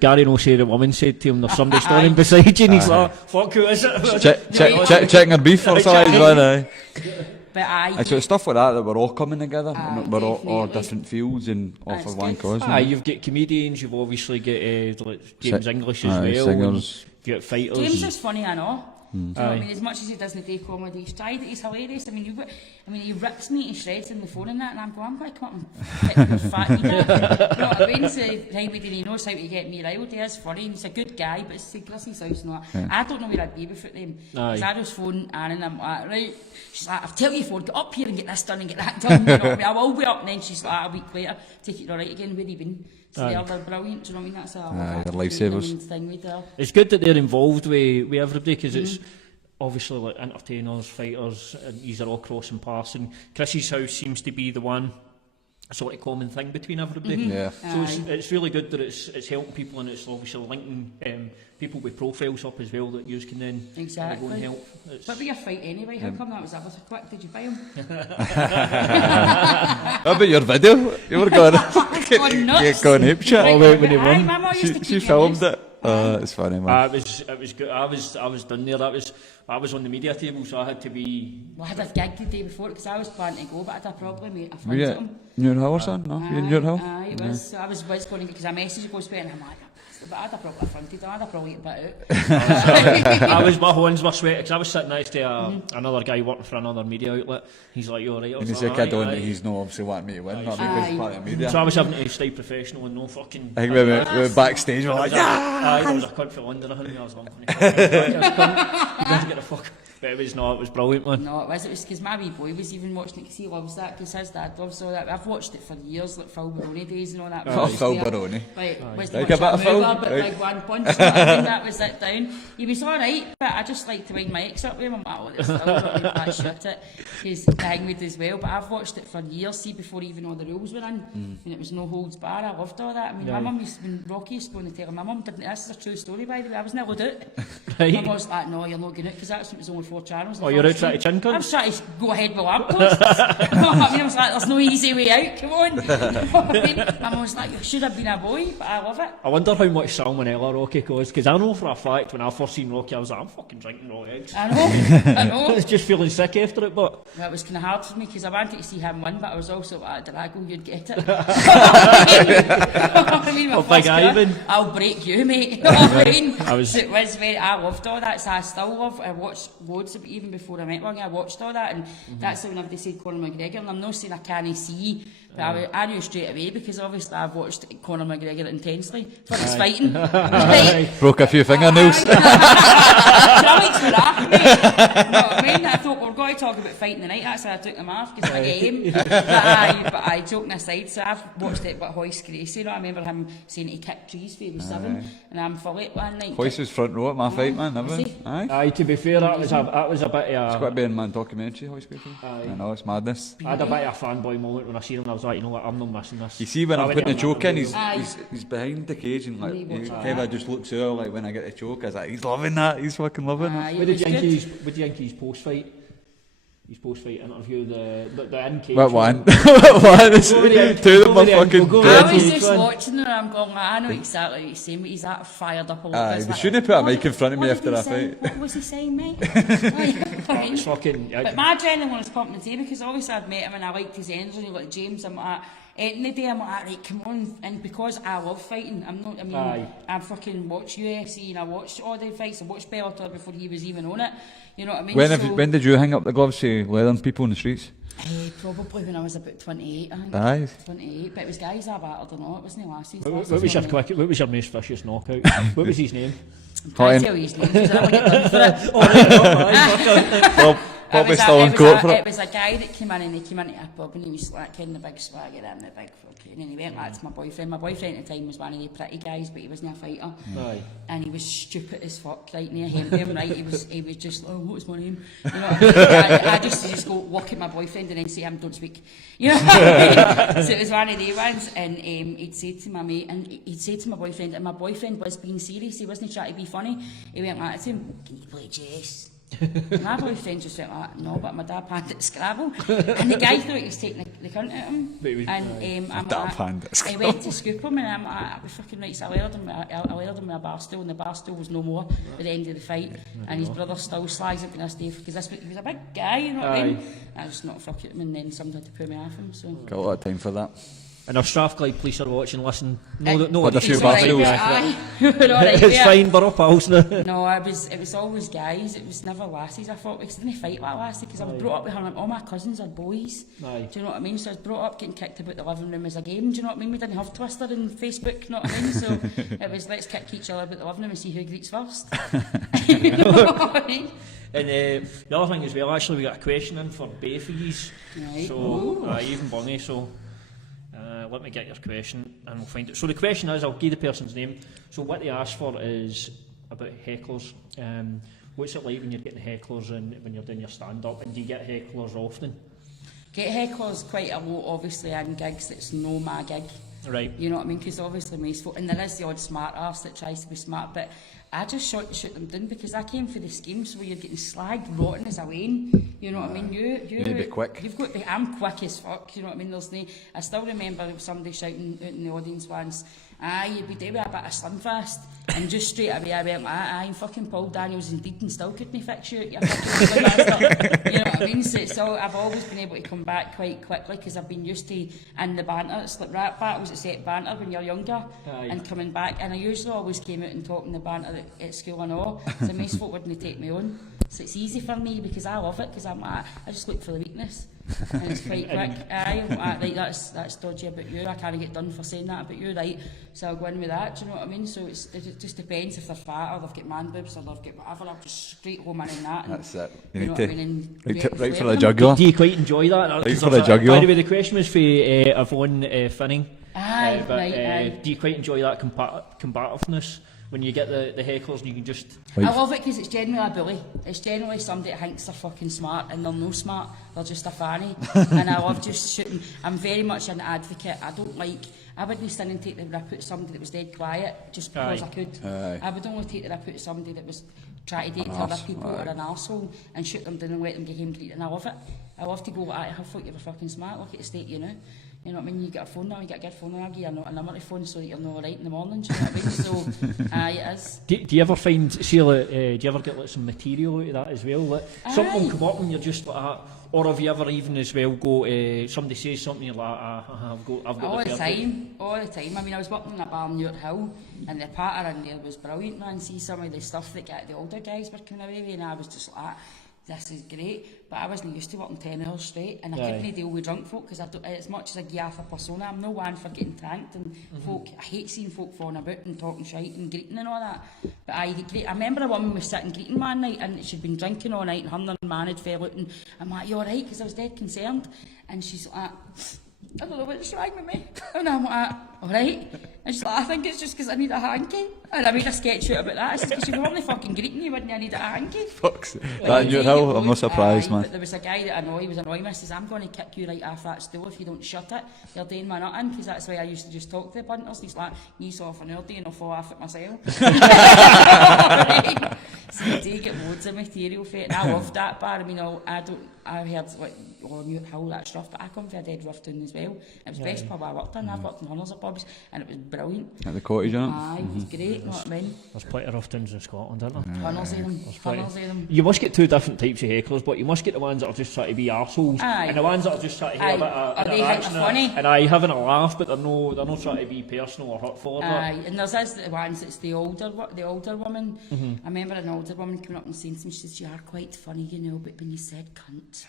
Gary not say the woman said to him, there's somebody standing beside you, and he's like, fuck, who is it? Checking her beef or something. Aye. But And so it's stuff like that we're all coming together. Aye, We're all definitely. different fields and all for That's one good. cause. Aye, you've got comedians, you've obviously got like James English as aye, well, singers. and you've got fighters. James is funny, I know. Do you know what I Aye. mean? As much as he doesn't do comedy, he's tried it, he's hilarious. I mean, he rips me to shreds on the phone and that, and I'm going, I'm going to come up and pick your fat you know what I mean? So, he knows how to get me riled. He is funny, and he's a good guy, but it's Chris's house and that. Yeah. I don't know where I'd be without them. Because I just phone Anne and I'm like, right. She's like, I'll tell you phone, get up here and get this done and get that done. You know what I mean? I will be up, and then she's like, a week later, take it all right again, where you been? So they're brilliant, do you know what I mean? That's they're lifesavers. thing we do. It's good that they're involved with everybody, because it's obviously like entertainers, fighters, and these are all crossing paths, and Chris's house seems to be the one sort of common thing between everybody. Yeah. So it's really good that it's helping people, and it's obviously linking people with profiles up as well that you can then go and help. It's What about your fight anyway? How come that was ever so quick? Did you buy them? What about your video? You were going nuts. going ape shit. all out when he Aye, won. Mama used to She keep me filmed amused. it. It's funny, man. It was good. I was done there. I was on the media table, so I had to be. Well, I had a gig the day before because I was planning to go, but I had a problem with a Were you friend at of them. Muir Hill or something? No? You in Muir Hill? Aye, it was. So I was going to because a message goes by and I'm like, but I had a problem affronted. I had a problem getting bit out. My hands were sweaty because I was sitting next to another guy working for another media outlet. He's like, "You alright?" And he's like, I don't, he's not obviously wanting me to win, not because he's part of the media. So I was having to stay professional and no fucking. I think we were backstage, we're like, Aye, there was a cunt from London. I was like, "You didn't get the fuck." But it was brilliant, man. No, it was because my wee boy was even watching it because he loves that, because his dad loves all that. I've watched it for years, like Phil Baroni days and all that. Oh, Phil Baroni. Like, wasn't Like much a bit of Phil, mover, but right. like one punch, you know what I mean? That was it down. He was alright, but I just like to wind my ex up with him. I'm like, oh, it's still not like that shit it. Because the thing with as well, but I've watched it for years, see, before even all the rules were in, and it was no holds bar. I loved all that. I mean, my mum used, when Rocky used to go and tell him, my mum didn't, this is a true story by the way, I was never out. Right. My mum was like, no, you're not going out, because that's when it was only 4 channels. Oh, you're out trying to chin I cunt? was trying to go ahead with lampposts. You know what I mean? I was like, there's no easy way out, come on. You know what I mean? My mum was like, you should have been a boy, but I love it. I wonder how much salmonella Rocky caused, because I know for a fact when I first seen Rocky, I was like, I'm fucking drinking raw eggs. I know. I was just feeling sick after it, but Well, it was kind of hard for me because I wanted to see him win, but I was also like, did I go, you'd get it. I mean, my Oh, big first girl, Ivan. I'll break you, mate. You know what I mean? I was- So it was very, I loved all that, so I still love, I watched loads of it, even before I met one, I watched all that, and that's whenever they said Conor McGregor, and I'm not saying I can't see But I knew straight away because obviously I've watched Conor McGregor intensely for his fighting. Broke a few fingernails. Alex for that. You know what I mean? I thought we're going to talk about fighting tonight. That's why I took them off because of a game. But I joking aside, so I've watched it. But Hoist Gracie, you know, I remember him saying he kicked trees for he was 7, and I'm fully one night. Hoist was front row at my fight, man. Never. Aye, to be fair, that was a bit It's of got to be in my documentary, Hoist Gracie. I know, it's madness. I had a bit of a fanboy moment when I seen him. I was like, you know what, I'm not missing this. You see when I'm putting the choke in, he's Aye. behind the cage and like He he was- kind of just looks out like when I get the choke. I was like, he's loving that. He's fucking loving it. What did you think his post-fight? His post-fight interview, the in-cage What one? one. What one? Two of them Go are there, fucking go I there. dead. was Cage just one. watching and I'm going, I know exactly what he's saying, but he's that fired up a lot. Aye, It's they like, shouldn't have put a what mic in front of me what after did a he say? fight. What was he saying, mate? It's fucking... But my adrenaline was pumping today because obviously I'd met him and I liked his energy and like James, I'm like, end of the day I'm like, right, come on, and because I love fighting, Aye. I fucking watch UFC and I watched all the fights, I watched Bellator before he was even on it, you know what I mean? When did you hang up the gloves to leathering people in the streets? Probably when I was about 28, I think. Aye. 28, but it was guys I battled or not, it wasn't lasses. What was your most vicious knockout? What was his name? I tell you his name because I never get done for it. Well, probably still in court for It it. was a guy that came in and he came into a pub and he was like in the big swagger and the big fucking, and he went like to my boyfriend. My boyfriend at the time was one of the pretty guys, but he wasn't a fighter. Aye. And he was stupid as fuck, right? And I hated him, right? He was just, oh, what's my name? You know what I mean? I just go look at my boyfriend and then say, don't speak. You know what I mean? So it was one of the ones, and he'd say to my mate, and he'd say to my boyfriend, and my boyfriend was being serious, he wasn't trying to be funny. He went like to him, can you play chess? My boyfriend just went like, no, but my dad panned at Scrabble. And the guy thought he was taking the cunt at him. And I'm dad like, panned at I went to scoop him and I'm like, I was fucking right, so I layered him with a bar stool, and the bar stool was no more at the end of the fight. And his brother still slags it to this day because he was a big guy, you know what I mean? I just not fuck at him, and then somebody had to pull me off him. So. Got a lot of time for that. And our Strathclyde police are watching, listen. No, Had a few It's all right, battles. mate, aye. We're all right, It's yeah. fine, we're up pals now. No, it was always guys. It was never lassies. I thought because I didn't fight like lassie because I was brought up with her. Like, all my cousins are boys. Aye. Do you know what I mean? So I was brought up getting kicked about the living room as a game. Do you know what I mean? We didn't have Twister and Facebook. You know what I mean? So it was let's kick each other about the living room and see who greets first. You know what I mean? And the other thing as well, actually, we got a question in for both of yous. Right. So, even Bunny, so let me get your question and we'll find it. So the question is, I'll give the person's name. So what they asked for is about hecklers. What's it like when you're getting hecklers and when you're doing your stand-up, and do you get hecklers often? Get hecklers quite a lot, obviously, in gigs that's no my gig. Right. You know what I mean? Because obviously most folk, and there is the odd smart arse that tries to be smart, but I just shoot them down because I came for the schemes where you're getting slagged rotten as a Wayne. You know what I mean? You need to be quick. You've got to be, I'm quick as fuck, you know what I mean? There's no, I still remember somebody shouting out in the audience once, aye, you'd be doing a bit of slim fast. And just straight away I went, aye, fucking Paul Daniels indeed and still couldn't fix you, you fucking bastard. You know what I mean? So I've always been able to come back quite quickly because I've been used to in the banter. It's like rap battles, it's set banter when you're younger. Aye. And coming back. And I usually always came out and talking the banter at school and all. So most folk wouldn't take me on. So it's easy for me because I love it because I'm like, I just look for the weakness. And it's quite quick. Aye, right, that's dodgy about you. I can't get done for saying that about you, right? So I'll go in with that, do you know what I mean? So it just depends if they're fat or they've got man boobs or they've got whatever. I'll just straight home in that. And, That's it. You You know need what I to mean? right for the jugular. Do you quite enjoy that? Right for the jugular. By the way, the question was for Yvonne Finning. Aye, But right, aye. do you quite enjoy that combativeness? When you get the hecklers and you can just... Right. I love it because it's generally a bully. It's generally somebody that thinks they're fucking smart and they're no smart. They're just a fanny. And I love just shooting. I'm very much an advocate. I wouldn't stand and take the rip at somebody that was dead quiet just because Aye. I could. Aye. I would only take the rip at somebody that was trying to date other people or an arsehole and shoot them down and let them get him greeted. And I love it. I love to go, I thought you were fucking smart. Look at the state you know. You know what I mean? You get a phone now, you get a good phone, and I'll give you a number to phone so that you're not alright in the morning, do you know what I mean? So, aye, it is. Do you ever find, do you ever get like some material out of that as well? Like, something come up and you're just like that, or have you ever even as well go, somebody says something, you're like, I've got All the perfect- time, all the time. I mean, I was working in a bar in Newark Hill, and the patter in there was brilliant, man. See some of the stuff that the older guys were coming away with, and I was just like, this is great, but I wasn't used to working 10 hours straight, and I couldn't deal with drunk folk, because as much as I give off a persona, I'm no one for getting tanked, and folk, I hate seeing folk falling about and talking shite and greeting and all that, but I get great. I remember a woman was sitting greeting one night, and she'd been drinking all night, and her and man had fell out, and I'm like, you alright? Because I was dead concerned, and she's like, I don't know what's wrong with me. And I'm like, alright. And she's like, I think it's just because I need a hanky. And I made a sketch out about that. I said, because if you were only fucking greeting you, wouldn't I need a hanky? Fuck's that in your hill? I'm not surprised, man. But there was a guy that I know, he was annoying me, says, I'm going to kick you right off that stool if you don't shut it. You're doing my nut in, because that's why I used to just talk to the punters. He's like, knees off an early and I'll fall off it myself. So you do get loads of material for it, and I love that bar. I mean, I heard like all how that stuff, but I come from a dead rough town as well. It was the best pub I worked in. I've worked in hundreds of pubs, and it was brilliant. At the cottage, innit? Aye, it was great, you know what I mean? There's plenty of rough towns in Scotland, aren't there? Tunnels of them, tunnels of them. You must get two different types of hecklers, but you must get the ones that are just trying to be arseholes, and the ones that are just trying to have a bit of funny? and having a laugh, but they're not trying to be personal or hurtful. Aye, and there's the ones that's the older woman. I remember an older woman coming up and saying to me, she says, you are quite funny, you know, but when you said cunt,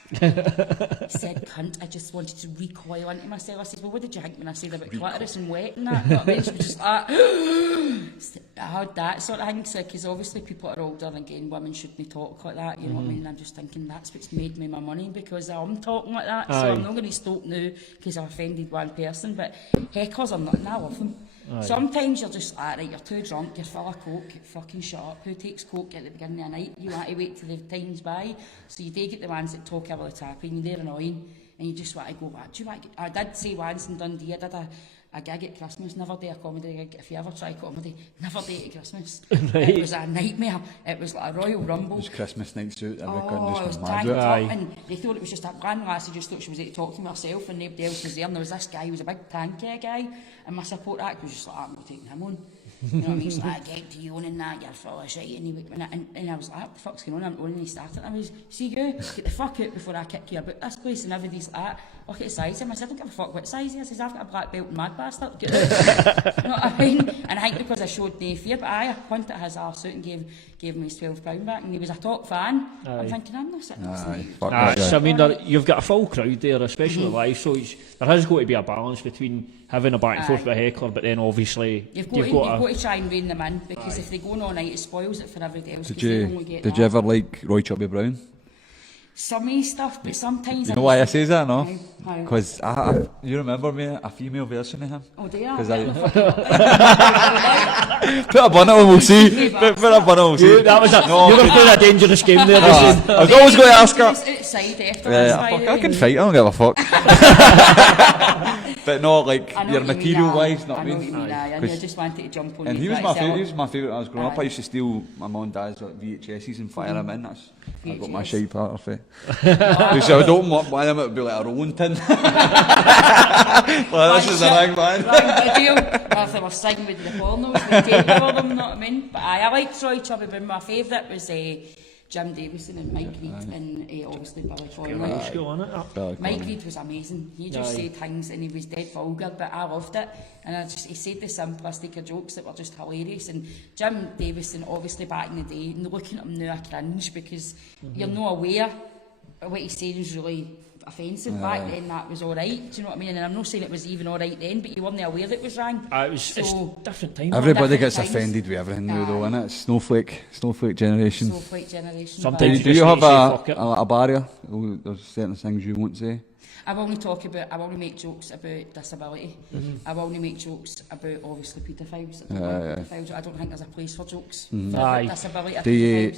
I just wanted to recoil into myself. I said, well, what did you think when I said about clitoris and wet and that? But then she was just like, I had that sort of thing, because obviously people are older, and again, women shouldn't talk like that, you know what I mean? And I'm just thinking that's what's made me my money, because I'm talking like that, so I'm not going to stop now because I've offended one person, but hecklers are nothing, I love them. Sometimes you're just like, right, you're too drunk, you're full of coke, fucking shut up. Who takes coke at the beginning of the night? You want to wait till the time's by. So you do get the ones that talk over the tap, and they're annoying, and you just want to go, what do you want to get? I did say once in Dundee, I did a gig at Christmas, never do a comedy gig. If you ever try comedy, never do it at Christmas. Right. It was a nightmare. It was like a Royal Rumble. It was Christmas night suit, It was mad. tanked up, and they thought it was just that one lassie just thought she was there to talk to me herself, and nobody else was there, and there was this guy who was a big tanky guy, and my support act was just like, I'm not taking him on. You know what I mean? He's like, get to you and that, you're full of shit. And I was like, what the fuck's going on? And he started, and I was, see you, get the fuck out before I kick you about this place. And everybody's like, look at the size of him. I said, I don't give a fuck what size he is. I said, I've got a black belt and mad bastard. Get out. You know what I mean? And I think because I showed no fear, but I pointed at his arse out and gave him his £12 back, and he was a top fan. I'm thinking, I'm not sitting there. So I mean, you've got a full crowd there, especially live, so there has got to be a balance between having a back and forth with a heckler, but then obviously you've got to try and rein them in, because if they go on all night, it spoils it for everybody else. Did you ever like Roy Chubby Brown? Some of his stuff, but sometimes... You know why I say that, no? Because you remember me, a female version of him? Oh, do you? Put a bun on, we'll see. Put a bun on, we'll see. You were playing a dangerous game there. I was always going to ask her. Outside afterwards, I can fight, I don't give a fuck. But no, like, your material-wise, not I know what you mean, and you just wanted to jump on. And he was my favourite when I was growing up. I used to steal my mum and dad's VHSs and fire them in. I got my shite part of it. Because I don't want one of them, it would be like a rolling tin. Well, this is a thing, man. Wrong video. Or if they were singing with the pornos, we'd take for them, you know what I mean? But I liked Roy Chubby, but my favourite was Jim Davison and Mike Reid, and obviously Billy Connolly. Mike Reid was amazing. He just said things, and he was dead vulgar, but I loved it. And he said the simplistic of jokes that were just hilarious. And Jim Davison, obviously back in the day, and looking at him now, I cringe, because you're not aware of what he's saying is really offensive. Back then that was alright, do you know what I mean? And I'm not saying it was even alright then, but you weren't aware that it was wrong. It's different times. Everybody gets offended with everything now though, innit? It's snowflake generation. Sometimes do you have a barrier? There's certain things you won't say? I will only make jokes about disability. I will only make jokes about obviously paedophiles. I don't think there's a place for jokes for disability.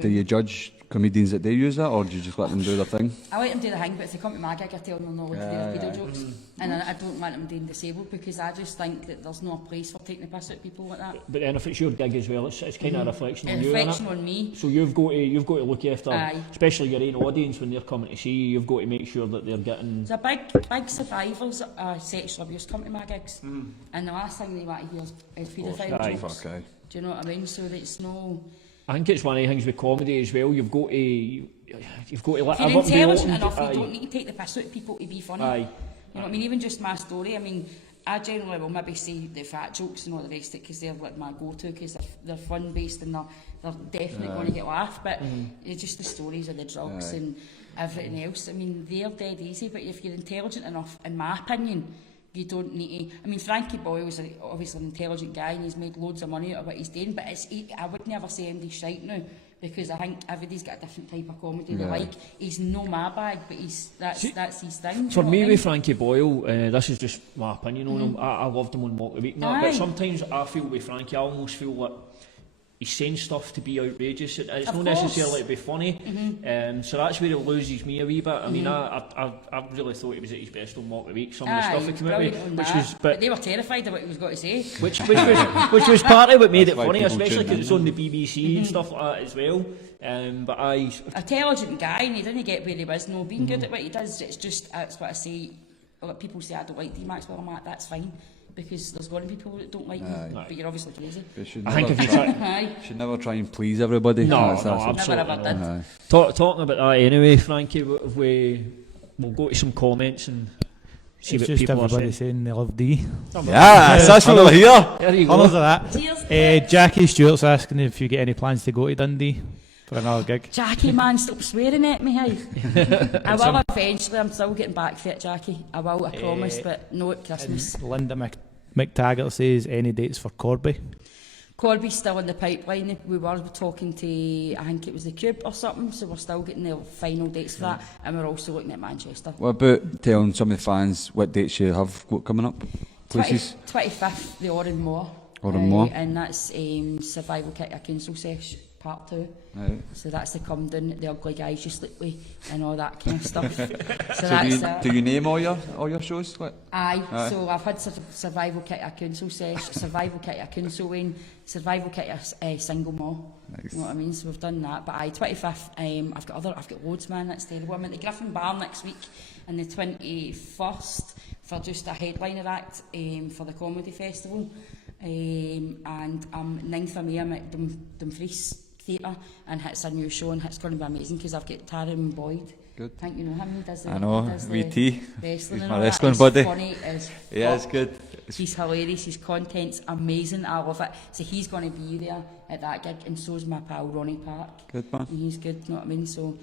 Do you judge comedians that they use that, or do you just let them do their thing? I let them do the thing, but if they come to my gig, I tell them not to do their pedo jokes. And I don't want them doing disabled, because I just think that there's no place for taking the piss out of people like that. But then if it's your gig as well, it's kind of a reflection on you. Reflection on me. So you've got to look after, especially your own audience when they're coming to see you. You've got to make sure that they're getting. There's a big survivors sexual abuse come to my gigs, and the last thing they want to hear is paedophile jokes. Do you know what I mean? So that it's no. I think it's one of the things with comedy as well. You've got to let. If you're intelligent enough, you don't need to take the piss out of people to be funny. You know what I mean? Even just my story. I mean, I generally will maybe say the fat jokes and all the rest of it because they're like my go-to because they're fun based and they're definitely going to get laughed, but it's just the stories of the drugs and everything else. I mean, they're dead easy, but if you're intelligent enough, in my opinion, you don't need to. I mean, Frankie Boyle's obviously an intelligent guy and he's made loads of money out of what he's doing, but I would never say him he's shite now. Because I think everybody's got a different type of comedy they like. He's no my bag, but that's his thing. For me, with Frankie Boyle, this is just my opinion on him. I loved him on Walk the Week, but sometimes I feel with Frankie, I almost feel like he's saying stuff to be outrageous. It's not necessarily to be funny, so that's where he loses me a wee bit. I mean, I really thought he was at his best on Walk the Week. Some of the stuff he came out with, but they were terrified of what he was going to say. Which was part of what made it funny, especially because it's on the BBC and stuff like that as well. But intelligent guy, and he didn't get where he was. No, being good at what he does, it's just that's what I say. Like, people say I don't like Dee Maxwell. I'm like, that's fine. Because there's going to be people that don't like me, but you're obviously crazy. I think if you should never try and please everybody. No, absolutely never did. Talking about that anyway, Frankie, we'll go to some comments and see what people are saying. Saying they love Dee. Yes, that's what we're here. There you go. Colours of that. Cheers. Jackie Stewart's asking if you get any plans to go to Dundee for another gig. Jackie, man, stop swearing at me, hey. I will eventually. I'm still getting back fit, Jackie. I will, I promise, but no at Christmas. Linda McTaggart says any dates for Corby. Corby's still in the pipeline. We were talking to, I think it was the Cube or something, so we're still getting the final dates for that, and we're also looking at Manchester. What about telling some of the fans what dates you have got coming up? Places? 25th, the Oran Moor. And that's Survival Kit a Council Sesh Part 2. Right. So that's the come down the ugly guys you sleep with and all that kind of stuff. So that's do you name all your shows? Aye, so I've had Survival Kit a Council Sesh, Survival Kit a Council Wayne, Survival Kit a Single Mall. Nice. You know what I mean? So we've done that. But 25th, I've got loads, man, that's terrible. I'm at the Griffin Bar next week and the 21st for just a headliner act for the comedy festival. And 9th of May I'm at Dumfries Theatre and it's a new show and it's going to be amazing because I've got Taryn Boyd. Good. I think you know him. He does the, I know, VT. Wrestling. He's my wrestling buddy. Funny as yeah, it's good. He's hilarious. His content's amazing. I love it. So he's going to be there at that gig, and so's my pal Ronnie Park. Good man. And he's good. You know what I mean? So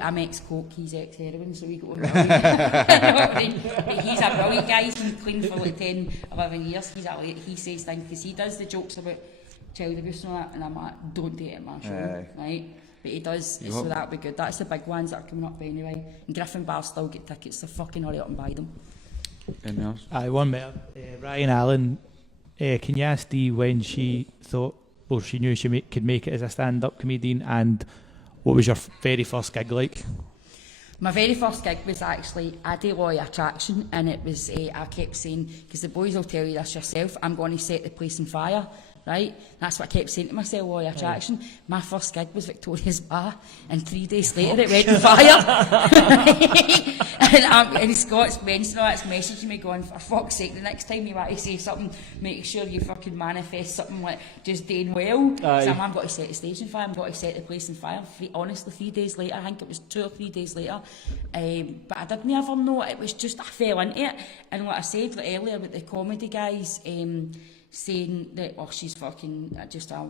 I'm ex-coke, he's ex-heroin, so we got on brilliant. You know what I mean? But he's a brilliant guy. He's been clean for like 10, 11 years. He says things because he does the jokes about child abuse and all that, and I'm like, don't do it at my show, right? But he does, so that'll be good. That's the big ones that are coming up anyway. And Griffin Bar still get tickets, so fucking hurry up and buy them. Anything else? One more. Ryan Allen, can you ask Dee when she thought, or she knew she could make it as a stand-up comedian, and what was your very first gig like? My very first gig was actually Addy Law Attraction, and it was, I kept saying, because the boys will tell you this yourself, I'm going to set the place on fire. Right, that's what I kept saying to myself, Law Attraction. My first gig was Victoria's Bar, and 3 days later it went on fire. and Scott's mentioning all that's messaging me going, for fuck's sake, the next time you want to say something, make sure you fucking manifest something like just doing well. So I'm going to set the stage on fire, I'm going to set the place on fire. Honestly, 3 days later, I think it was 2 or 3 days later, but I didn't ever know, it was just, I fell into it. And what I said earlier about the comedy guys, saying that, oh, she's fucking just a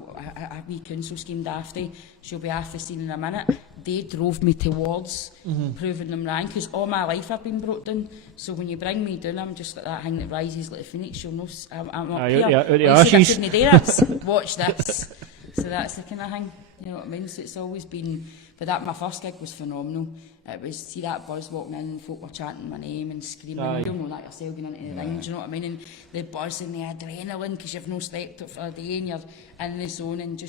wee council scheme dafty, she'll be half the scene in a minute. They drove me towards proving them wrong, because all my life I've been brought down. So when you bring me down, I'm just like that thing that rises like a phoenix. You'll know I'm up here. I couldn't do that. Watch this. So that's the kind of thing, you know what I mean? So it's always been, but that my first gig was phenomenal. It was, see that buzz walking in and folk were chanting my name and screaming. You'll know that yourself going into the ring, do you know what I mean? And the buzz and the adrenaline, because you've no slept for a day and you're in the zone, and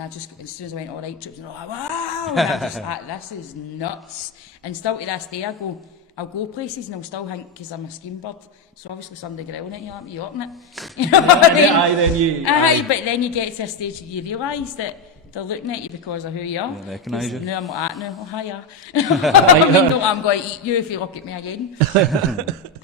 I just, as soon as I went, all right, trips, and wow, and I just like, this is nuts. And still to this day, I'll go places and I'll still think, because I'm a scheme bird, so obviously somebody growling at you, like me, you open it. You know what I mean? But then you get to a stage where you realise that they're looking at you because of who you are. They recognise you. No, I'm like that now. Oh, hiya. I mean, no, I'm going to eat you if you look at me again.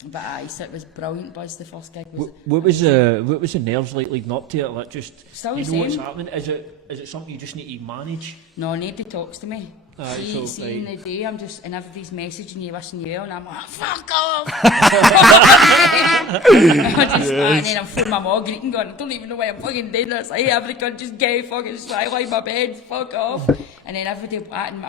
But so it was brilliant buzz, the first gig. What was the nerves like leading up to it? Like, just, still you the know same. what's happening? Is it something you just need to manage? No, nobody talks to me. See in the day, I'm just, and everybody's messaging you, wishing you well, and I'm like, fuck off! And then I'm phoning my mom, greeting, going, I don't even know why I'm fucking doing this. Hey, everyone, just get fucking lie in my bed, fuck off. And then everybody, and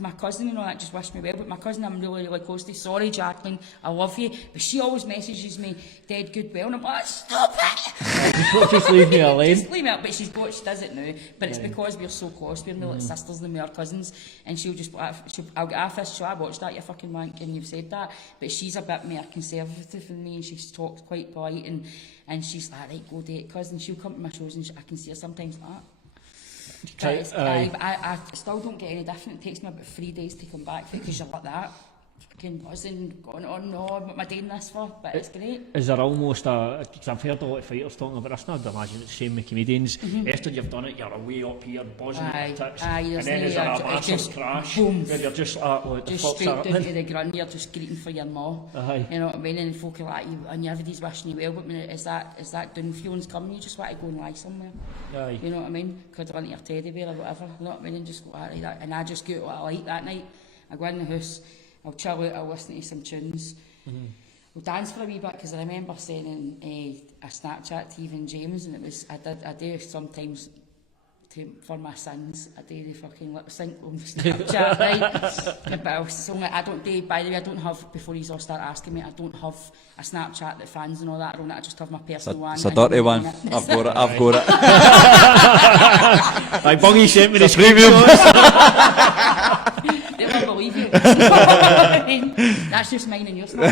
my cousin and all that just wished me well, but my cousin I'm really, really close to, sorry Jacqueline, I love you, but she always messages me dead good well, and I'm like, stop it! Just leave me alone. Just leave me out, but she does it now, but it's because we're so close, we're more like sisters than we are cousins, and she'll just, I'll get off this show, I watched that, you fucking wank, and you've said that, but she's a bit more conservative than me, and she talks quite polite, and she's like, right, go date, cousin, she'll come to my shows, and I can see her sometimes like that. I still don't get any different. It takes me about 3 days to come back because you're like that. Fucking buzzing, going on, no, what am I doing this for? But it's great. Is there almost because I've heard a lot of fighters talking about this, and I'd imagine it's the same with comedians. After you've done it, you're way up here, buzzing at the tips, and then is there a massive crash boom, where you're just like, what the just fuck's straight down happening? to the ground, you're just greeting for your ma. You know what I mean? And folk are like, and everybody's wishing you well, but when is that down feelings coming? You just want to go and lie somewhere. You know what I mean? Cuddle into your teddy bear or whatever. You know what I mean? And just go out like that. And I just go out what I like that night. I go in the house, I'll chill out, I'll listen to some tunes. We'll dance for a wee bit, because I remember sending a Snapchat to even James, and it was, I do sometimes for my sins, I do the fucking lip sync on Snapchat, right? But I don't do, by the way, I don't have, before you all start asking me, I don't have a Snapchat that fans and all that, I just have my personal one. It's a dirty one. I've got it. Like Bungie sent me the premium. They won't believe you. That's just mine and yours. No,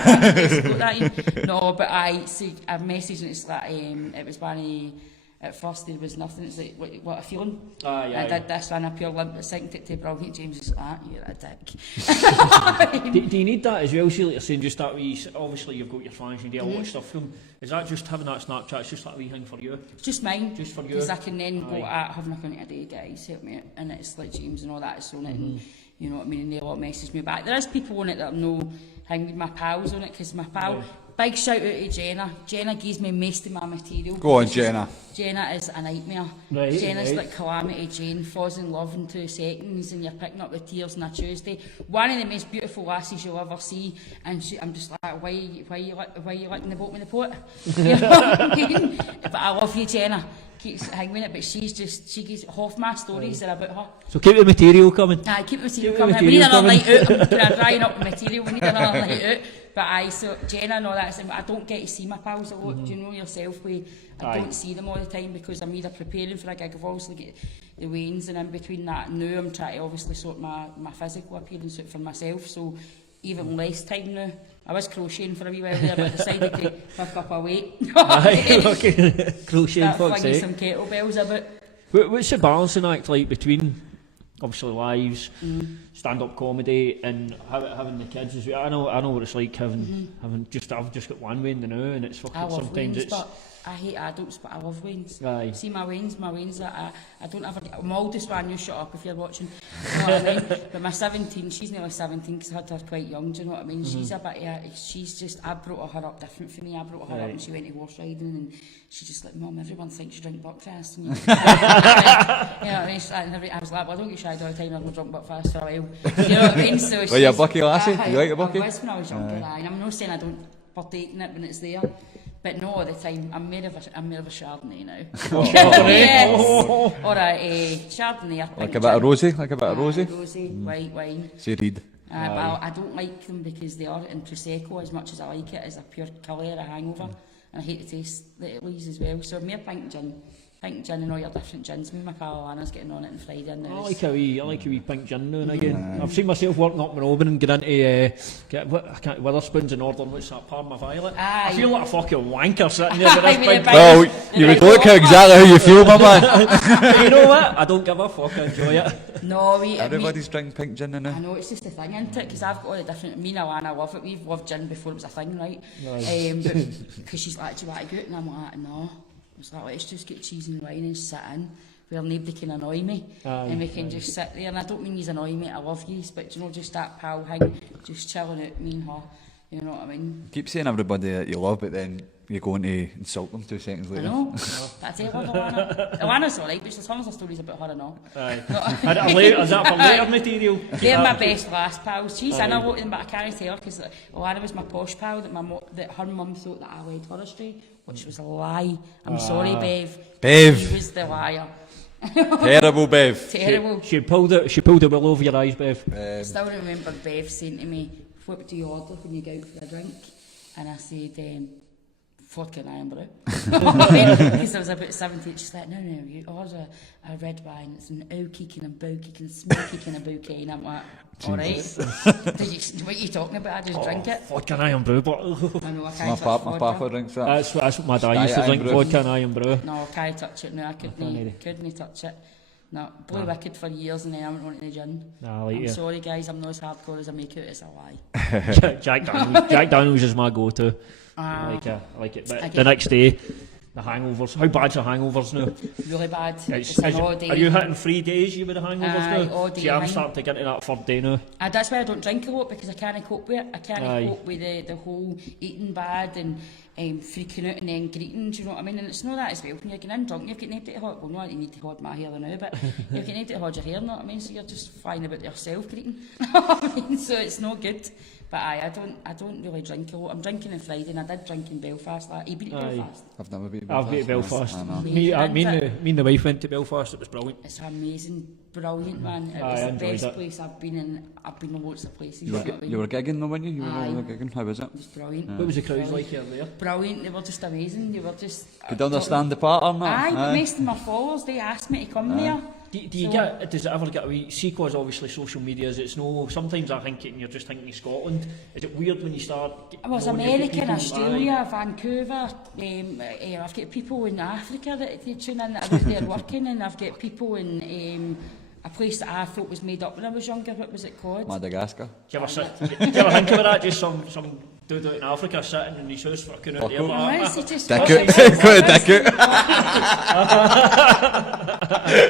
but I messaged, and it's like, it was one at first there was nothing, it's like, what a feeling. I did this one, I pure limp, synced it to brilliant. James is like, you're a dick. do you need that as well? See, like you're saying, just that wee, obviously you've got your fans, you do a lot of stuff for them. Is that just having that Snapchat, it's just like a wee thing for you? It's just mine. Just for you? Because I can then go, having a cunt today, guys, help me out. And it's like James and all that is on it, and you know what I mean, and they all message me back. There is people on it that know, hang with my pals on it, because my pal, big shout out to Jenna. Jenna gives me most of my material. Go on, Jenna. Jenna is a nightmare. Jenna's like Calamity Jane, falls in love in 2 seconds, and you're picking up the tears on a Tuesday. One of the most beautiful lassies you'll ever see, and I'm just like, why you licking the bottom of the pot? You know what I mean? But I love you, Jenna. Keeps hanging it, but she gives half my stories are about her. So keep the material coming. Keep the material coming. We need another night out. I'm kind of drying up the material. We need another night out. But so Jenna and all that, I don't get to see my pals a lot. Do you know yourself? I don't see them all the time because I'm either preparing for a gig. I've obviously got the weigh-ins, and in between that, now I'm trying to obviously sort my physical appearance out for myself. So even less time now. I was crocheting for a wee while there, but I decided to pick up a weight. Crocheting, fuck's sake. Some kettlebells about. What's the balancing act like between obviously lives, stand-up comedy, and having the kids as well? I know what it's like having I've just got one Wayne now, and it's fucking sometimes it's. But I hate adults, but I love Waynes. See my Waynes, I don't ever get... My oldest one, you shut up if you're watching. You know what I mean? But my 17, she's nearly 17 because I had her quite young, do you know what I mean? She's a bit... she's just... I brought her up different for me. I brought her up and she went to horse riding, and she's just like, Mum, everyone thinks you drink Buckfast. And you know what I mean? I was like, well, I don't get shied all the time, I've not drunk Buckfast for a while. You know what I mean? So well, you're a bucky lassie? You like a bucky? I was when I was younger, and I'm not saying I don't partake in it when it's there. But no, all the time, I'm more of a Chardonnay now. Yes. Or a Chardonnay. Like a bit of rosé? Like a bit of rosé? Rosé, white wine. Say reed. But I don't like them because they are in Prosecco as much as I like it as a pure colour, a hangover. And I hate the taste that it leaves as well. So more pink gin. Pink gin and all your different gins. Me and my pal Alana's getting on it on Friday. And I like a wee pink gin now and again. I've seen myself working up in Oban and get into Witherspoons and ordering what's that, Parma Violet. I feel like a fucking wanker sitting there with this big... Well, you would look exactly how you feel, my man. You know what? I don't give a fuck, I enjoy it. No, everybody's drinking pink gin now. I know, it's just a thing, isn't it? Because I've got all the different... Me and Alana love it. We've loved gin before it was a thing, right? Because she's like, do you want to go out? And I'm like, no. It's like, let's just get cheese and wine and sit in where nobody can annoy me, and we can just sit there. And I don't mean he's annoy me, I love you, but you know, just that pal thing, just chilling out, me and her. You know what I mean? You keep saying everybody that you love, but then you go on to insult them 2 seconds I later. know. That's it, love Alana. Alana's alright, but some of the stories about her and all. Aye. Is that for later material? They're my best last pals. She's in a lot of them, but I can't tell her because Alana was my posh pal that her mum thought that I led her astray, which was a lie. I'm sorry, Bev. Bev. She was the liar. Terrible, Bev. Terrible. She pulled the wool over your eyes, Bev. I still remember Bev saying to me, "What do you order when you go out for a drink?" And I said, vodka and iron brew. Because I was about 17, she's like, no, you order a red wine, it's an oaky kind of bouquet, kind of smoky kind of bouquet. And I'm like, alright. What are you talking about? I just drink it. Vodka and iron brew, but I know, I My can't touch papa vodka. drinks that. that's what my dad used to drink, brew. vodka and iron brew. No, I can't touch it. No, I couldn't touch it. No, Blue Wicked for years and then I went on to the gin. Nah, like I'm you. sorry guys, I'm not as hardcore as I make out, it's a lie. Jack Daniels is my go-to. I like it. But the next day, the hangovers. How bad's the hangovers now? Really bad. It's an all day. Are you hitting 3 days you with the hangovers Aye, now? all day See, I'm hang. starting to get into that 3rd day now. That's why I don't drink a lot because I can't cope with it. I can't Aye. cope with the whole eating bad and freaking out and then greeting, do you know what I mean? And it's not that as well. When you're getting in drunk, you've got nobody to hold. Well, not that you need to hold my hair now, but you've got nobody to hold your hair, you know what I mean? So you're just flying about yourself greeting. I mean, so it's no good. But I don't really drink a lot. I'm drinking on Friday and I did drink in Belfast. Have you been to Belfast? I've never been to I've Belfast. been to Belfast. I know. Me and the wife went to Belfast, it was brilliant. It's amazing, brilliant, man. It Aye, was I the enjoyed best it. place I've been in. I've been to lots of places. You were, know what I mean? you were gigging though, weren't you? You were Aye. over gigging. How was it? It was brilliant. What was the crowds like here there? Brilliant. They were just amazing. They were just. Could understand the pattern, Aye, but aye. most of my followers, they asked me to come there. Do you So- get? Does it ever get a wee? See, 'cause obviously social media is. It's no. Sometimes I think you're just thinking of Scotland. Is it weird when you start? I was knowing you've got America, people- Australia, Vancouver. I've got people in Africa that they tune in that are out there working, and I've got people in a place that I thought was made up when I was younger. What was it called? Madagascar. Do you ever think about that? Just some dude out in Africa sitting in his house fucking out there. Oh, Like, is it just Dick out. Go to dick out.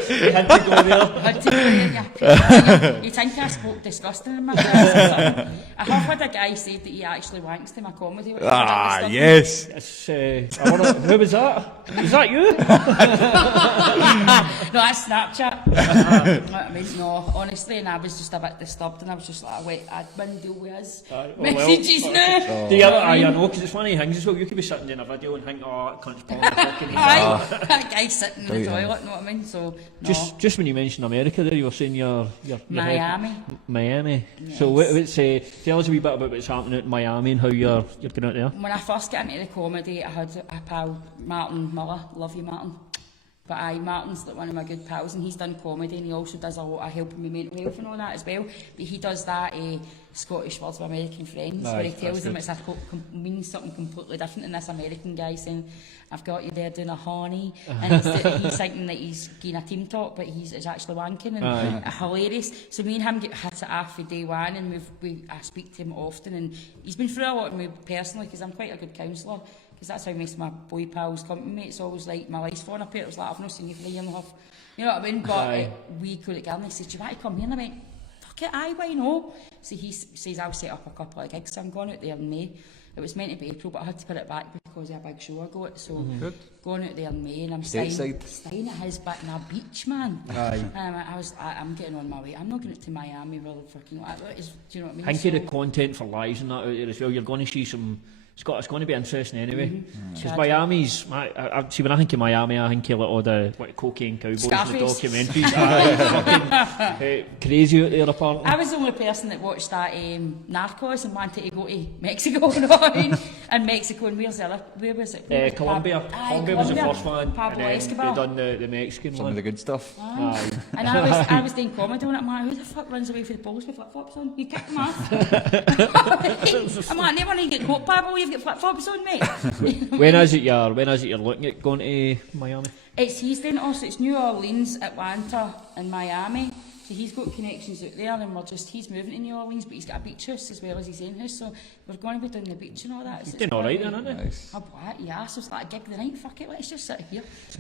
you had to go there. Had to go in, yeah. You think I spoke disgusting in my class or something? I have had a guy say that he actually wanks to my comedy. Which Ah, is yes. It's, I wonder, who was that? Was that you? No, that's Snapchat. I mean, no, honestly, and I was just a bit disturbed, and I was just like, wait, admin deal with his messages now. Do you ever, I know, because it's funny things as well. You could be sitting doing a video and think, oh, that cunt's pulling the fucking Aye, that guy sitting in the toilet, know what I mean? So, no. Just when you mentioned America there, you were saying your Miami. Miami. Yes. So tell us a wee bit about what's happening out in Miami and how you're going out there. When I first got into the comedy, I had a pal, Martin Miller. Love you, Martin. But Martin's like one of my good pals, and he's done comedy, and he also does a lot of helping with mental health and all that as well. But he does that Scottish Words with American Friends, where he tells them it's means something completely different than this American guy saying, I've got you there doing a honey, and he's thinking that he's getting a team talk, but he's actually wanking, and hilarious. So me and him get hit it off for day one, and I speak to him often, and he's been through a lot of me personally, because I'm quite a good counsellor. Because that's how most of my boy pals come to me. It's always like my life's falling apart. It was like, I've not seen you for a year and a half. You know what I mean? But we go together and he says, do you want to come here? And I went, fuck it, aye, why no? So he says, I'll set up a couple of gigs. So I'm going out there in May. It was meant to be April, but I had to put it back because of a big show I got. So going out there in May, and I'm staying at his back in a beach, man. I'm getting on my way. I'm not going to Miami where the fucking, do you know what I mean? I think the content for lives and that out there as well. You're going to see some. It's going to be interesting anyway. Because Miami's, see, when I think of Miami, I think of like all the cocaine cowboys and the documentaries. Fucking crazy out there apparently. I was the only person that watched that Narcos and wanted to go to Mexico and Mexico, and where was it? Colombia. Colombia was the first one. Pablo and Escobar. They done the Mexican Some one. of the good stuff. And I was doing comedy on it. I'm like, who the fuck runs away from the police with flip-flops on? You kick them off. I'm like, never want to get caught, Pablo, you've got flip-flops on, mate. When is it you're looking at going to Miami? He's doing also, it's New Orleans, Atlanta and Miami. So he's got connections out there, and he's moving to New Orleans, but he's got a beach house as well as his own house, so we're going to be doing the beach and all that. So Doing alright then, isn't it? Nice. Yeah, so it's like a gig of the night, fuck it, let's just sit here. It's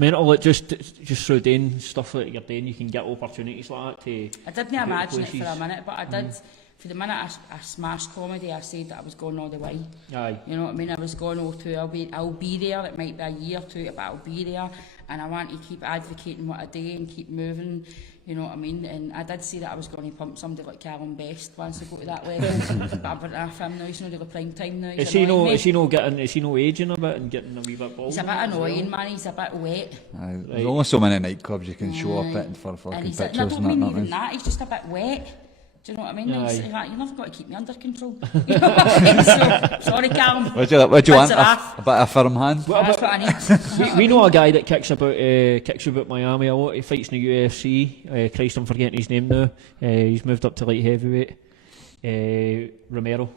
mental that just through doing stuff that you're doing, you can get opportunities like that to I didn't imagine it for a minute, but I did. for the minute I smashed comedy, I said that I was going all the way. Aye. You know what I mean? I was going all to, I'll be there. It might be a year or two, but I'll be there. And I want to keep advocating what I do and keep moving. You know what I mean? And I did say that I was going to pump somebody like Callum Best once I go to that level. But I've been off him now. He's not really prime time now. Is he no aging a bit and getting a wee bit bald? He's a bit annoying, man. He's a bit wet. There's only so many nightclubs you can show up at for fucking And pictures I don't and mean that. even that. He's just a bit wet. Do you know what I mean? Aye. He's like, you've never got to keep me under control. You know what I mean? So, sorry, Callum. What do you want? Once A bit of firm hand? That's what I need. we know a guy that kicks about Miami a lot. He fights in the UFC. Christ, I'm forgetting his name now. He's moved up to light heavyweight. Romero.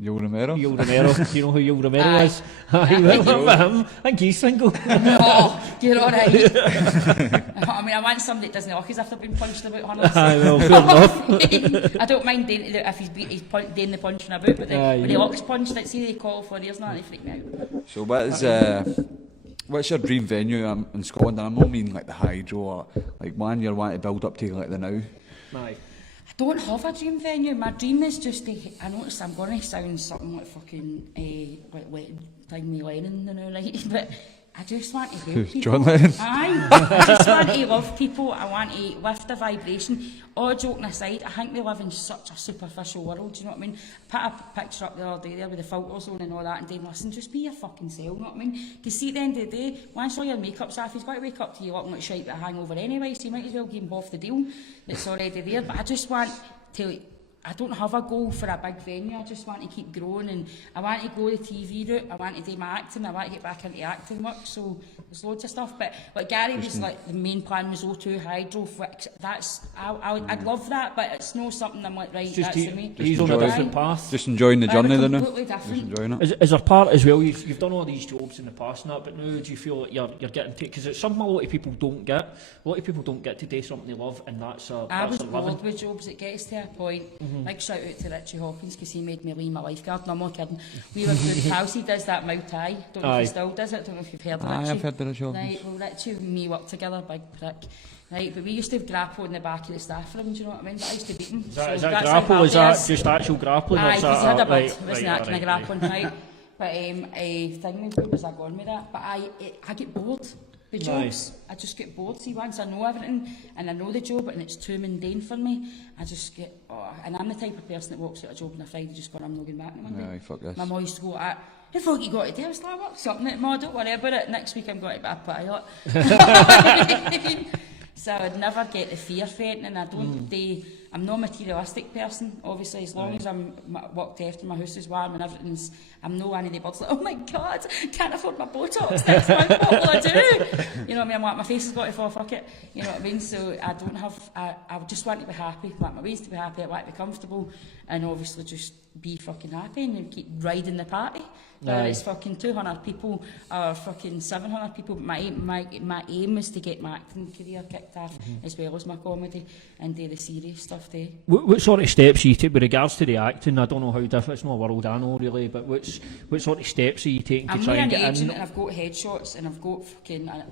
Yul Romero? Yul Romero. Do you know who Yul Romero Aye. is? Aye, well, him. I think he's single. No, you're alright. I mean, I want somebody that doesn't look as if they've been punched about hundreds. Aye, well, fair enough. I don't mind doing it if he's doing the punching about, but then when he looks punched, let's see they call for ears and that, they freak me out. So what's your dream venue in Scotland? And I don't mean like the Hydro or like one you want to build up to like the Now. Aye. I don't have a dream venue. My dream is just to, I notice I'm going to sound something like fucking like thing me Lennon, you know, like, but I just want to help people. John Lennon? Aye. I just want to love people. I want to lift the vibration. All joking aside, I think we live in such a superficial world, do you know what I mean? I put a picture up the other day there with the filters on and all that, and then listen, just be your fucking self, you know what I mean? Because see, at the end of the day, once all your makeup's off, he's got to wake up to you looking like shite with a hangover anyway, so you might as well give him half the deal that's already there. But I just want to, I don't have a goal for a big venue. I just want to keep growing, and I want to go the TV route. I want to do my acting. I want to get back into acting work. So there's loads of stuff. But like Gary was like, the main plan was O2 Hydro. That's I'd love that, but it's not something I'm like, right, that's for me. He's on a different path. Just enjoying the journey then. Completely Just different. enjoying it. Is there part as well? You've done all these jobs in the past and that, but now do you feel like you're getting to, because it's something a lot of people don't get. A lot of people don't get to do something they love, and that's a I was a living. bored with jobs. It gets to a point. Big shout out to Richie Hawkins because he made me leave my lifeguard. No, I'm not kidding. We were through the house. He does that Muay Thai. Don't know if he still does it. Don't know if you've heard of Richie. I've heard of Richie Hawkins. Right, well, Richie and me worked together, big prick. Right, but we used to grapple in the back of the staff room, do you know what I mean? But I used to beat him. Is that that's how grapple? bad Is he that just actual grappling? Aye, or is because that he had a bud. right, It wasn't actually grappling, right? But thing where was I going with that? But I get bored. The jobs, I just get bored. See, once I know everything and I know the job and it's too mundane for me, I just get, and I'm the type of person that walks out a job on a Friday just going, I'm not going back on Monday. Aye, fuck this. My mum used to go, the fuck you got to do? I was like, work something. Mum, don't worry about it. Next week I'm going to be a pilot. So I'd never get the fear for it, and I don't I'm not a materialistic person, obviously, as long as I'm walked after my house is warm and everything's, I'm no one of the birds like, oh my god, can't afford my Botox next month, what will I do? You know what I mean, I'm like, my face has got to fall, fuck it, you know what I mean, so I don't have, I just want to be happy, I want my ways to be happy, I want to be comfortable, and obviously just be fucking happy and keep riding the party. Whether it's fucking 200 people or fucking 700 people, but my aim is to get my acting career kicked off as well as my comedy and do the serious stuff too. What sort of steps are you take with regards to the acting? I don't know how different, it's not a world I know really, but what sort of steps are you taking to try and get in? I'm an agent and I've got headshots and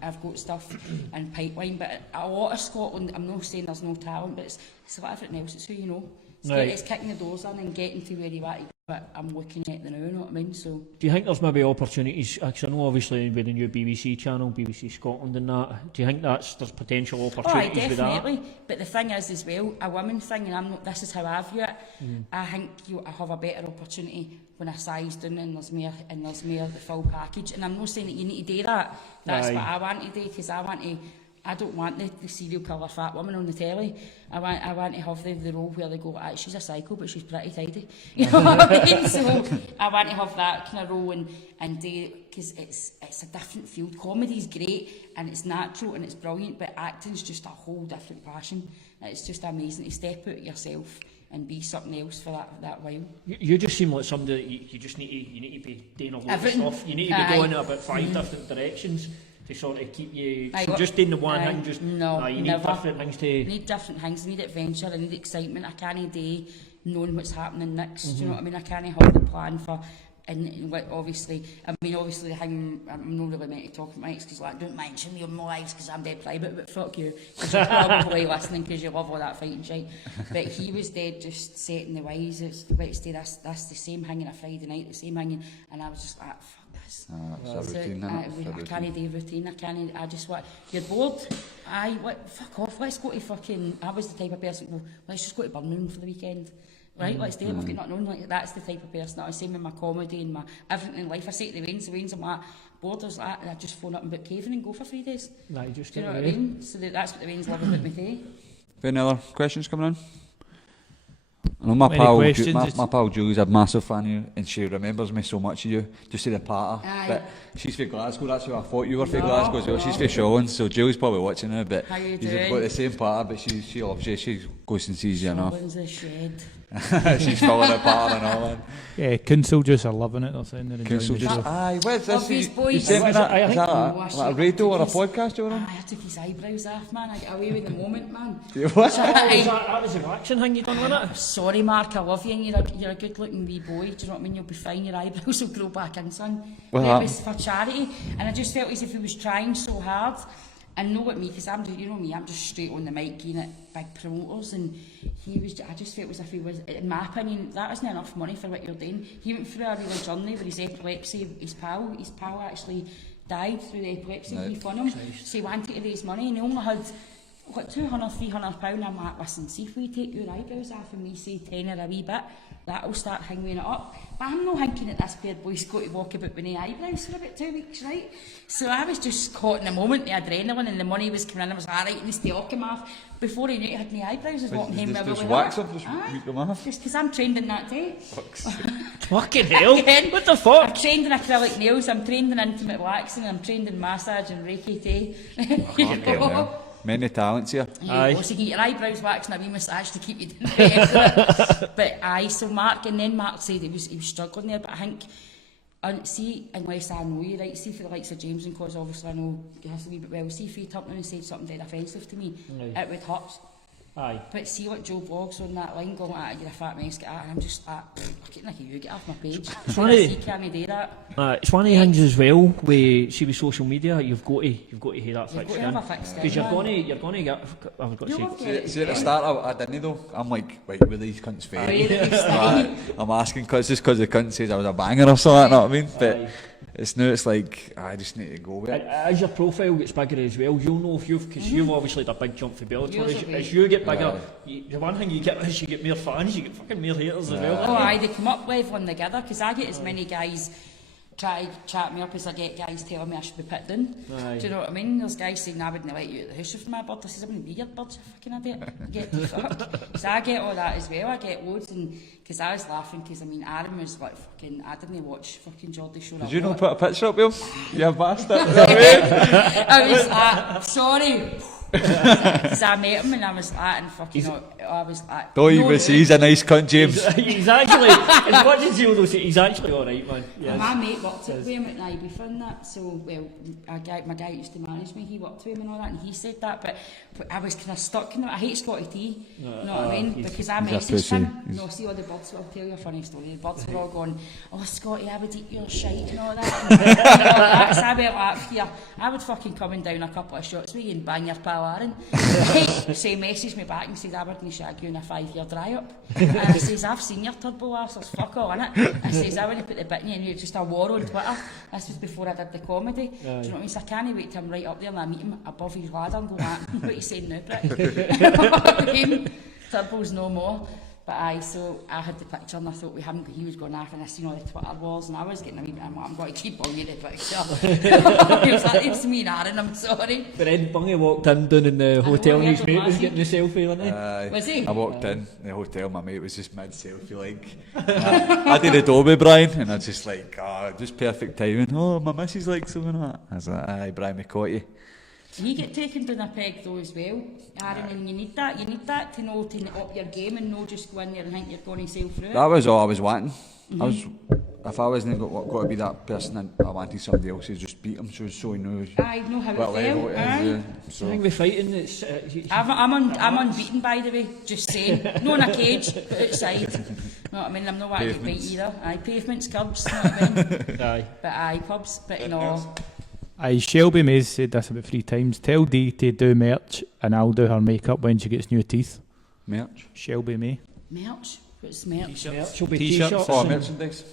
I've got stuff and pipeline, but a lot of Scotland, I'm not saying there's no talent, but it's like everything else, it's who you know. It's kicking the doors in and getting to where you want to be, but I'm looking at the now, you know what I mean? So, do you think there's maybe opportunities, because I know obviously with the new BBC channel, BBC Scotland and that, do you think there's potential opportunities with that? Definitely, but the thing is as well, a women thing, and this is how I view it, I think I have a better opportunity when I size down and there's more the full package, and I'm not saying that you need to do that, that's what I want to do, because I don't want the serial killer fat woman on the telly. I want to have the role where they go, she's a psycho, but she's pretty tidy. You know what I mean? So I want to have that kind of role and do, because it's a different field. Comedy's great and it's natural and it's brilliant, but acting's just a whole different passion. It's just amazing to step out yourself and be something else for that while. You just seem like somebody that you just need to be doing a lot of stuff. You need to be going in about 5 different directions to sort of keep you, so just doing the one thing, just, no, you never. need different things to... I need different things, I need adventure, I need excitement, I can't do knowing what's happening next. Do you know what I mean? I can't hold the plan for. And obviously the thing, I'm not really meant to talk about my ex because like, don't mention me on my lives because I'm dead private, but fuck you. Because you're probably listening because you love all that fighting shit. But he was dead just setting the ways. It's that's the same thing on a Friday night, the same thing. And I was just like, fuck this. It's a routine, I can't do routine. I just want, you're bored? Fuck off, let's go to fucking, I was the type of person, well, let's just go to Birmingham for the weekend. Right, let's do it. We've got nothing on. Like, that's the type of person that I same with my comedy and my everything in life. I say to the Waynes, I'm like, borders that, and I just phone up and book caving and go for 3 days. Nah, you just do you know what I mean? So that's what the Waynes love about me too. Any other questions coming in? I know my pal Julie's a massive fan of you, and she remembers me so much of you, just to the party. But she's from Glasgow, that's who I thought you were from Glasgow as well. She's from Shawland, so Julie's probably watching her, but you've got the same party, but she loves you, she goes and sees you enough. Shawland's a shed. She's falling apart and all that. Yeah, Council Juice are loving it, they're saying they're enjoying Council the Juice. show. Aye, what's this? These boys. You sent me that? Is that Oh, a radio or a podcast you were on? I took his eyebrows off, man. I got away with the moment, man. What? That was a relaxing thing you done, wasn't it? Sorry, Mark, I love you, and you're a good-looking wee boy. Do you know what I mean? You'll be fine. Your eyebrows will grow back in, son. It was for charity, and I just felt as if he was trying so hard. And know what me, because you know me, I'm just straight on the mic, getting at big promoters, and I just felt as if he was, in my opinion, that isn't enough money for what you're doing. He went through a real journey with his epilepsy. His pal actually died through the epilepsy. He won him, so he wanted to raise money, and he only had like £200, £300. I'm like, listen, see if we take your eyebrows off and we say tenner a wee bit, that'll start hanging it up. But I'm not thinking that this poor boy's got to walk about with no eyebrows for about 2 weeks, right? So I was just caught in a moment, the adrenaline, and the money was coming in. I was like, right, and to walk him off. Before he knew he had no eyebrows, I was walking him with just wax them, just rip them off? Just because I'm trained in that day. Fucking hell, Again, what the fuck? I'm trained in acrylic nails, I'm trained in intimate waxing, I'm trained in massage and Reiki too. Many talents here. You also get your eyebrows waxed and a wee massage to keep you down the But so Mark said he was struggling there, but I think, see, unless I know you, right, see for the likes of James, and because obviously I know he has to be, but well, see if he turned around and said something dead offensive to me, it would hurt. Aye. But see what Joe Vlogs on that line going, you're a fat mess, get out, and I'm just like, fucking like you, get off my page. See, can I do that? It's one of the things as well with social media. You've got to hear that fixed in, because you're going to get. I've got to say. See at the start, I didn't though. I'm like, right, with these cunts fair. I'm asking because the cunt says I was a banger or something. You know what I mean? But it's like I just need to go with it. As your profile gets bigger as well, you'll know if because you've obviously had a big jump for Bellator. As you get bigger, the one thing you get is you get more fans, you get fucking more haters as well. Oh aye, they come up with one together, because I get as many guys try to chat me up as I get guys telling me I should be put down. Do you know what I mean? There's guys saying I wouldn't let you out of the house with my bird. I says I wouldn't be your bird, you fucking idiot. Get the fuck. So I get all that as well. I get loads, and because I was laughing, because I mean Aaron was like fucking, I didn't watch fucking Geordie Show. Did you not put a picture up, Bill? You bastard. I was like, sorry. Because I met him and I was like, and fucking, I was like, don't even see he's a nice cunt, James. He's actually, as much as you'll say, he's actually alright, man. Yes. My mate worked with him at Ibiza and that, so, well, my guy used to manage me, he worked with him and all that, and he said that, but I was kind of stuck in it. I hate Scotty T, you know what I mean? Because I messaged him, see all the birds, I'll tell you a funny story, the birds were all going, oh Scotty, I would eat your shite and all that, and all that. So I went like, here, I would fucking come and down a couple of shots with you and bang your pal Aaron. So he messaged me back and says, I wouldn't shag you in a 5-year dry-up. And I says, I've seen your turbo ass, there's fuck all in it. I says, I wouldn't put the bit in you, and you're just a war on Twitter. This was before I did the comedy. Do you know what I mean? So I can't wait till I'm right up there and I meet him above his ladder and go, what are you saying now, Brit? Turbo's no more. But so I had the picture and I thought he was going off, and I seen all the Twitter wars, and I was getting a wee bit, I'm going to keep on you the picture. He was like, it's me and Aaron, I'm sorry. But then Bungie walked in down in the hotel and his mate was getting a selfie, wasn't he? Was he? I walked in the hotel, my mate was just mid-selfie, like, I did Adobe, Brian, and I was just like, just perfect timing. Oh, my missus likes something like that. I was like, aye, Brian, we caught you. You get taken down a peg though as well, Aaron, and you need that to know to up your game and know just go in there and think you're going to sail through it. That was all I was wanting. if I wasn't got to be that person, I wanted somebody else to just beat him, so he knew I know how what it level felt. it is. Aye. So I think we're fighting. It's, I'm unbeaten, by the way, just saying. Not in a cage, but outside. You know what I mean? I'm not wanting to get beat either. Aye, pavements, curbs, you know what I mean? aye. But aye, pubs, but no. Aye, Shelby Mays said this about 3 times. Tell Dee to do merch and I'll do her makeup when she gets new teeth. merch. Shelby May. Merch? What's merch? She'll be T-shirts. t-shirts. Oh, merchandise.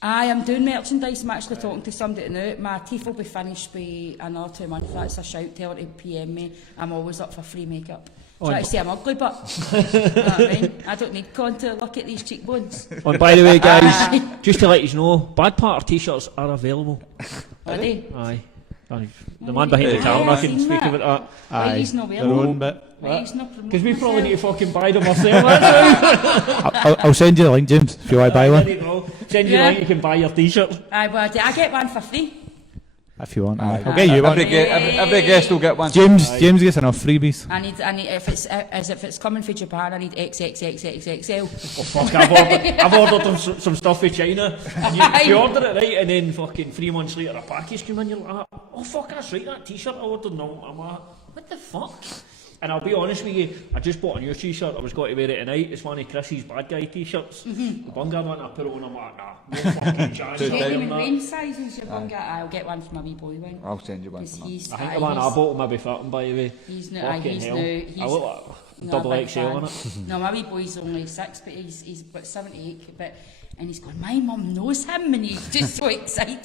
Aye, I'm doing merchandise. I'm actually talking to somebody now. My teeth will be finished by another 2 months. That's a shout. Tell her to PM me. I'm always up for free makeup. Try to say I'm ugly, but you know what I mean? I don't need con to look at these cheekbones. Oh, and by the way, guys, just to let you know, Bad Part t-shirts are available. Are they? Aye. Aye. The man behind the camera I've can seen speak that. about Why he's not their wearing own bit. Why he's not promoting that. Because we probably need to himself? fucking buy them ourselves. I'll send you the link, James, if you want to buy There one. you go. Send you a Yeah. link, you can buy your t-shirt. Aye, well, I get one for free. If you want. I'll get you one. Every guest will get one. James gets enough freebies. I need if it's coming from Japan, I need XXXXXL. Oh fuck, I've ordered them some stuff for China. You order it right, and then fucking 3 months later a package came in, you're like, oh fuck, that's right, that t-shirt I ordered. No, I'm like, what the fuck? And I'll be honest with you, I just bought a new t-shirt, I was going to wear it tonight. It's one of Chrissy's bad guy t-shirts. The Bungard one, I put it on, I'm like, nah, no fucking chance. Get him in range sizes, your bum guy. I'll get one for my wee boy one. I'll send you one. Because For that. he's I think the one I bought will maybe fit him, by the way. He's no, Fucking he's hell. no, I he's look like not a double big XL fan. on it. No, my wee boy's only 6, but he's about 78. But and he's going, my mum knows him, and he's just so excited.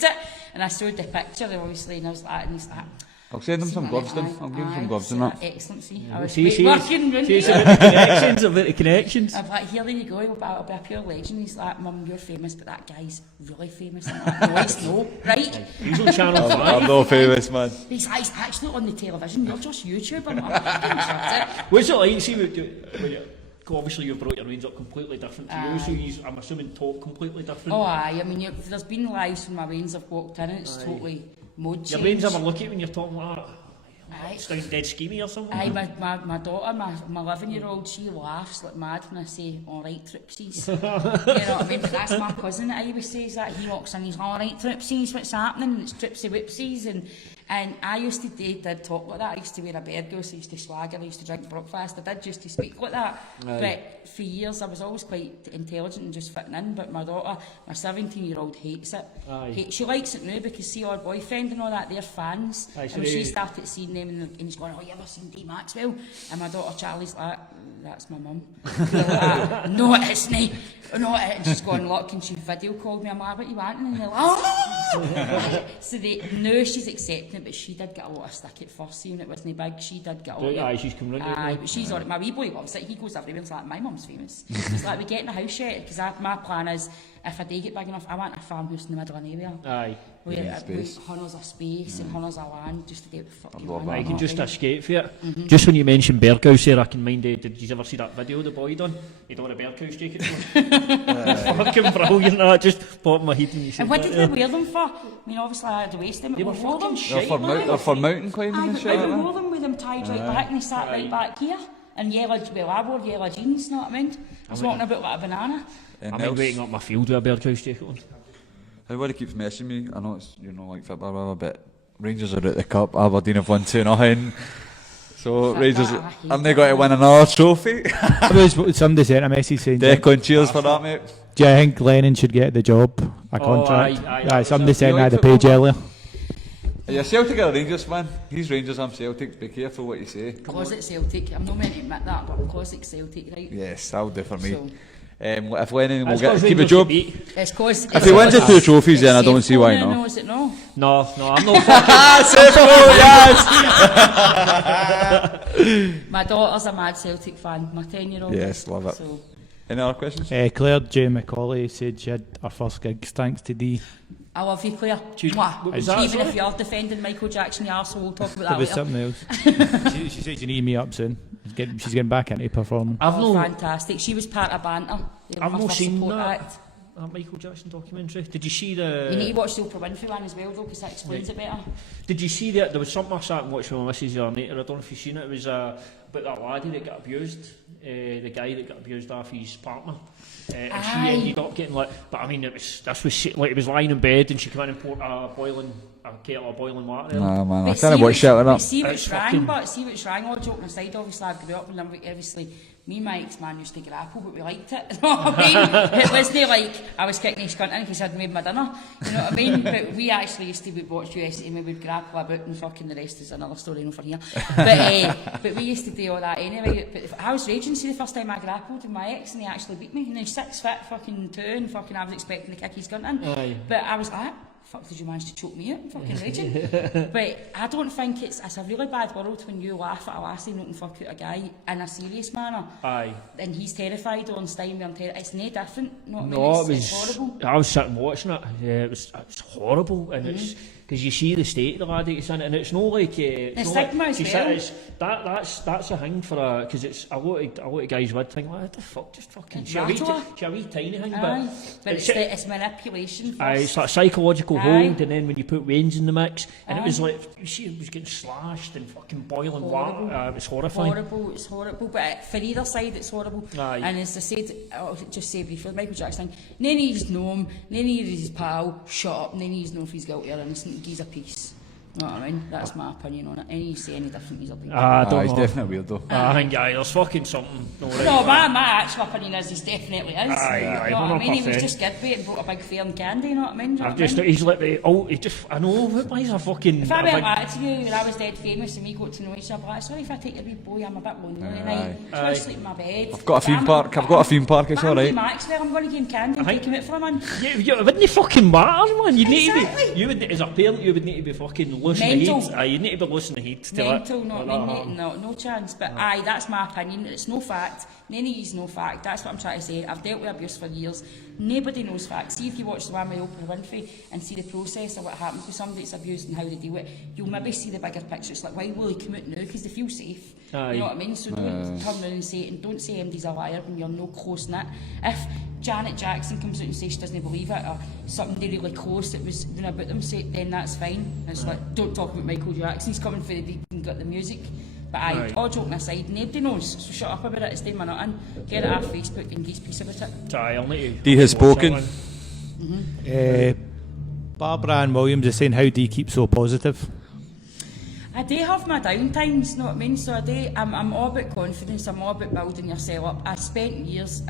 And I showed the picture, obviously, and I was like, and he's like, I'll send him some gloves then. I'll give him some gloves and that. Excellent, see. I was See, working, it's about the connections, about the connections. I'm like, here, there you go, I'll be a pure legend. He's like, Mum, you're famous, but that guy's really famous. I'm like, no, it's no, right? He's on Channel 5. I'm not famous, man. He's like, he's actually on the television, you're just YouTube. I'm like, fucking shut it. What's it like, see, when you, obviously you've brought your range up completely different to you, so I'm assuming talk completely different. Oh, aye, I mean, there's been lives when my veins have walked in, and it's totally mode change. Your brains ever look at you when you're talking like that? Aye. Sounds dead schemy or something? Aye, my daughter, my 11-year-old, she laughs like mad when I say, alright, Tripsies. You know what I mean? But that's my cousin that I always says that. He walks in, he's alright, Tripsies, what's happening? And it's Tripsy Whipsies. And I used to did talk like that. I used to wear a bear goose, I used to swagger, I used to drink breakfast. I did just to speak like that. Aye. But for years, I was always quite intelligent and just fitting in. But my daughter, my 17-year-old, hates it. Aye. She likes it now because see our boyfriend and all that, they're fans. Aye, so And she they- started seeing them and he's going, oh, you ever seen Dee Maxwell? And my daughter Charlie's like, that's my mum. Like, no, it isn't. No, it. And she's going, look, and she video called me. I'm like, what you wanting? And they're like, oh! So now she's accepting it, but she did get a lot of stick at first, seeing it wasn't big. She did get a lot. Aye, she's coming round. Aye, but she's on it. My wee boy loves it. He goes everywhere and he's like, my mum's famous. He's like, we're getting a house yet? Because my plan is, if I do get big enough, I want a farmhouse in the middle of nowhere. Aye. Where space. hunters of space and hunters of land, just to do what the fuck you love want. that. You can just escape for it. Just when you mentioned Berghaus there, I can mind, did you ever see that video the boy done? He done a Berghaus jacket on. Fucking brilliant, that just popped in my head when you said And what that did there. they wear them for? I mean, obviously I had to waste them. They were wore them. fucking They're for, they're for mountain climbing Aye, and but shit I like wore that. them with them tied right back and they sat right back here. And yellow, well, I wore yellow jeans, you know what I mean? I was walking about like a banana. And I'm else, waiting up my field with a Berghaus jacket on. everybody keeps messaging me. I know it's, like football, whatever, but Rangers are at the cup. Aberdeen have won 2-0. So Rangers, I hate and they got to win another trophy. Somebody sent a message saying, Declan, cheers for that, mate. do you think Lennon should get the job, a contract? aye, Somebody sent You me like the football, page man? earlier. Are you a Celtic or a Rangers fan? He's Rangers, I'm Celtic. Be careful what you say. Closet Celtic. I'm not meant to admit that, but I'm closet Celtic, right? Yes, that'll do for me. So, If Lennon will That's get 'cause keep a Rangers job, should beat. it's cause if he wins the 2 trophies, then I don't see why not. not. No, is it no? No, I'm not fucking... yes. My daughter's a mad Celtic fan, my 10-year-old. Yes, love it. So, Any other questions? Claire J. McCauley said she had her first gigs thanks to Dee. I love you, Claire. What Mwah. was that, Even if sorry? you're defending Michael Jackson, you arsehole, we'll talk about There that was later. something else. she said you need me up soon. She's getting back into performing. I've Oh, no... fantastic. She was part of Banter. They were I've my not first seen support that. act. Michael Jackson documentary? Did you see the... You need to watch the Oprah Winfrey one as well though, because that explains it better. Did you see that? There was something I sat and watched with my missus the other night, I don't know if you've seen it. It was about that laddie that got abused, the guy that got abused off his partner. And she ended up getting but I mean, this was like, he was lying in bed and she came in and poured a kettle of boiling water. Nah, man, I can't watch that up. See what's wrong, all joking aside, obviously I grew up and obviously me and my ex-man used to grapple, but we liked it. You know what I mean? It wasn't like I was kicking his cunt in because I'd made my dinner. You know what I mean? But we actually used to watch USA and we would grapple about, and fucking the rest is another story over here. But we used to do all that anyway. But I was raging, see the first time I grappled with my ex and he actually beat me. And he's 6 foot, fucking 2, and fucking I was expecting to kick his cunt in. Aye. But I was like, fuck, did you manage to choke me out? I'm fucking raging. But I don't think it's a really bad world when you laugh at a lassie not and fuck out a guy in a serious manner. Aye. And he's terrified on Steinway, it's no different. You know what no, I mean? It's horrible. I was sitting watching it. Yeah, it's horrible, and it's because you see the state of the lad he's in, and it's no like the stigma as well. That's a thing for a, because it's a lot of guys would think, what the fuck, just fucking she a wee tiny thing, but it's manipulation first. It's like psychological hold, and then when you put veins in the mix, and it was like, you see it was getting slashed and fucking boiling water. It was horrifying. It's horrible, but for either side it's horrible. And as I said, I'll just say briefly, Michael Jackson, none of yous know him, none of yous his pal, shut up, none of yous know if he's guilty or innocent. He's a piece. You know what I mean? That's my opinion on it. Any you say any different, he's a piece. I don't know. He's definitely weird though. I think there's fucking something. My actual opinion is he definitely is. You know what I mean? He was just good bait and brought a big fair and candy, you know what I mean? He's like I know, why is a fucking... If I went back to you and I was dead famous and we got to know each other, like, sorry if I take your wee boy, I'm a bit lonely tonight. So I sleep in my bed. I've got a theme park, it's alright. Dee Maxwell, I'm going to give him candy and take him out for a month. It wouldn't fucking matter, man. You need to be, as a parent, you would need to be fucking loose in the head. You need to be loose in the head to mental, no chance. But that's my opinion. It's no fact. None of you's no fact. That's what I'm trying to say. I've dealt with abuse for years. Nobody knows facts. See if you watch the one with Oprah Winfrey and see the process of what happens with somebody that's abused and how they deal with it, you'll maybe see the bigger picture. It's like, why will he come out now? Because they feel safe. You know what I mean? So don't turn around and say it, and don't say MD's a liar when you're no close in it. If Janet Jackson comes out and says she doesn't believe it, or somebody really close that was doing about them, say then that's fine. And it's like, don't talk about Michael Jackson, he's coming for the deep and got the music. But all joking aside, nobody knows, so shut up about it, it's doing my nut in. Get it off Facebook and get peace about it. I'll let you. Dee has spoken. Barbara Ann Williams is saying, how do you keep so positive? I do have my down times, you know what I mean? So I'm all about confidence, I'm all about building yourself up. I spent years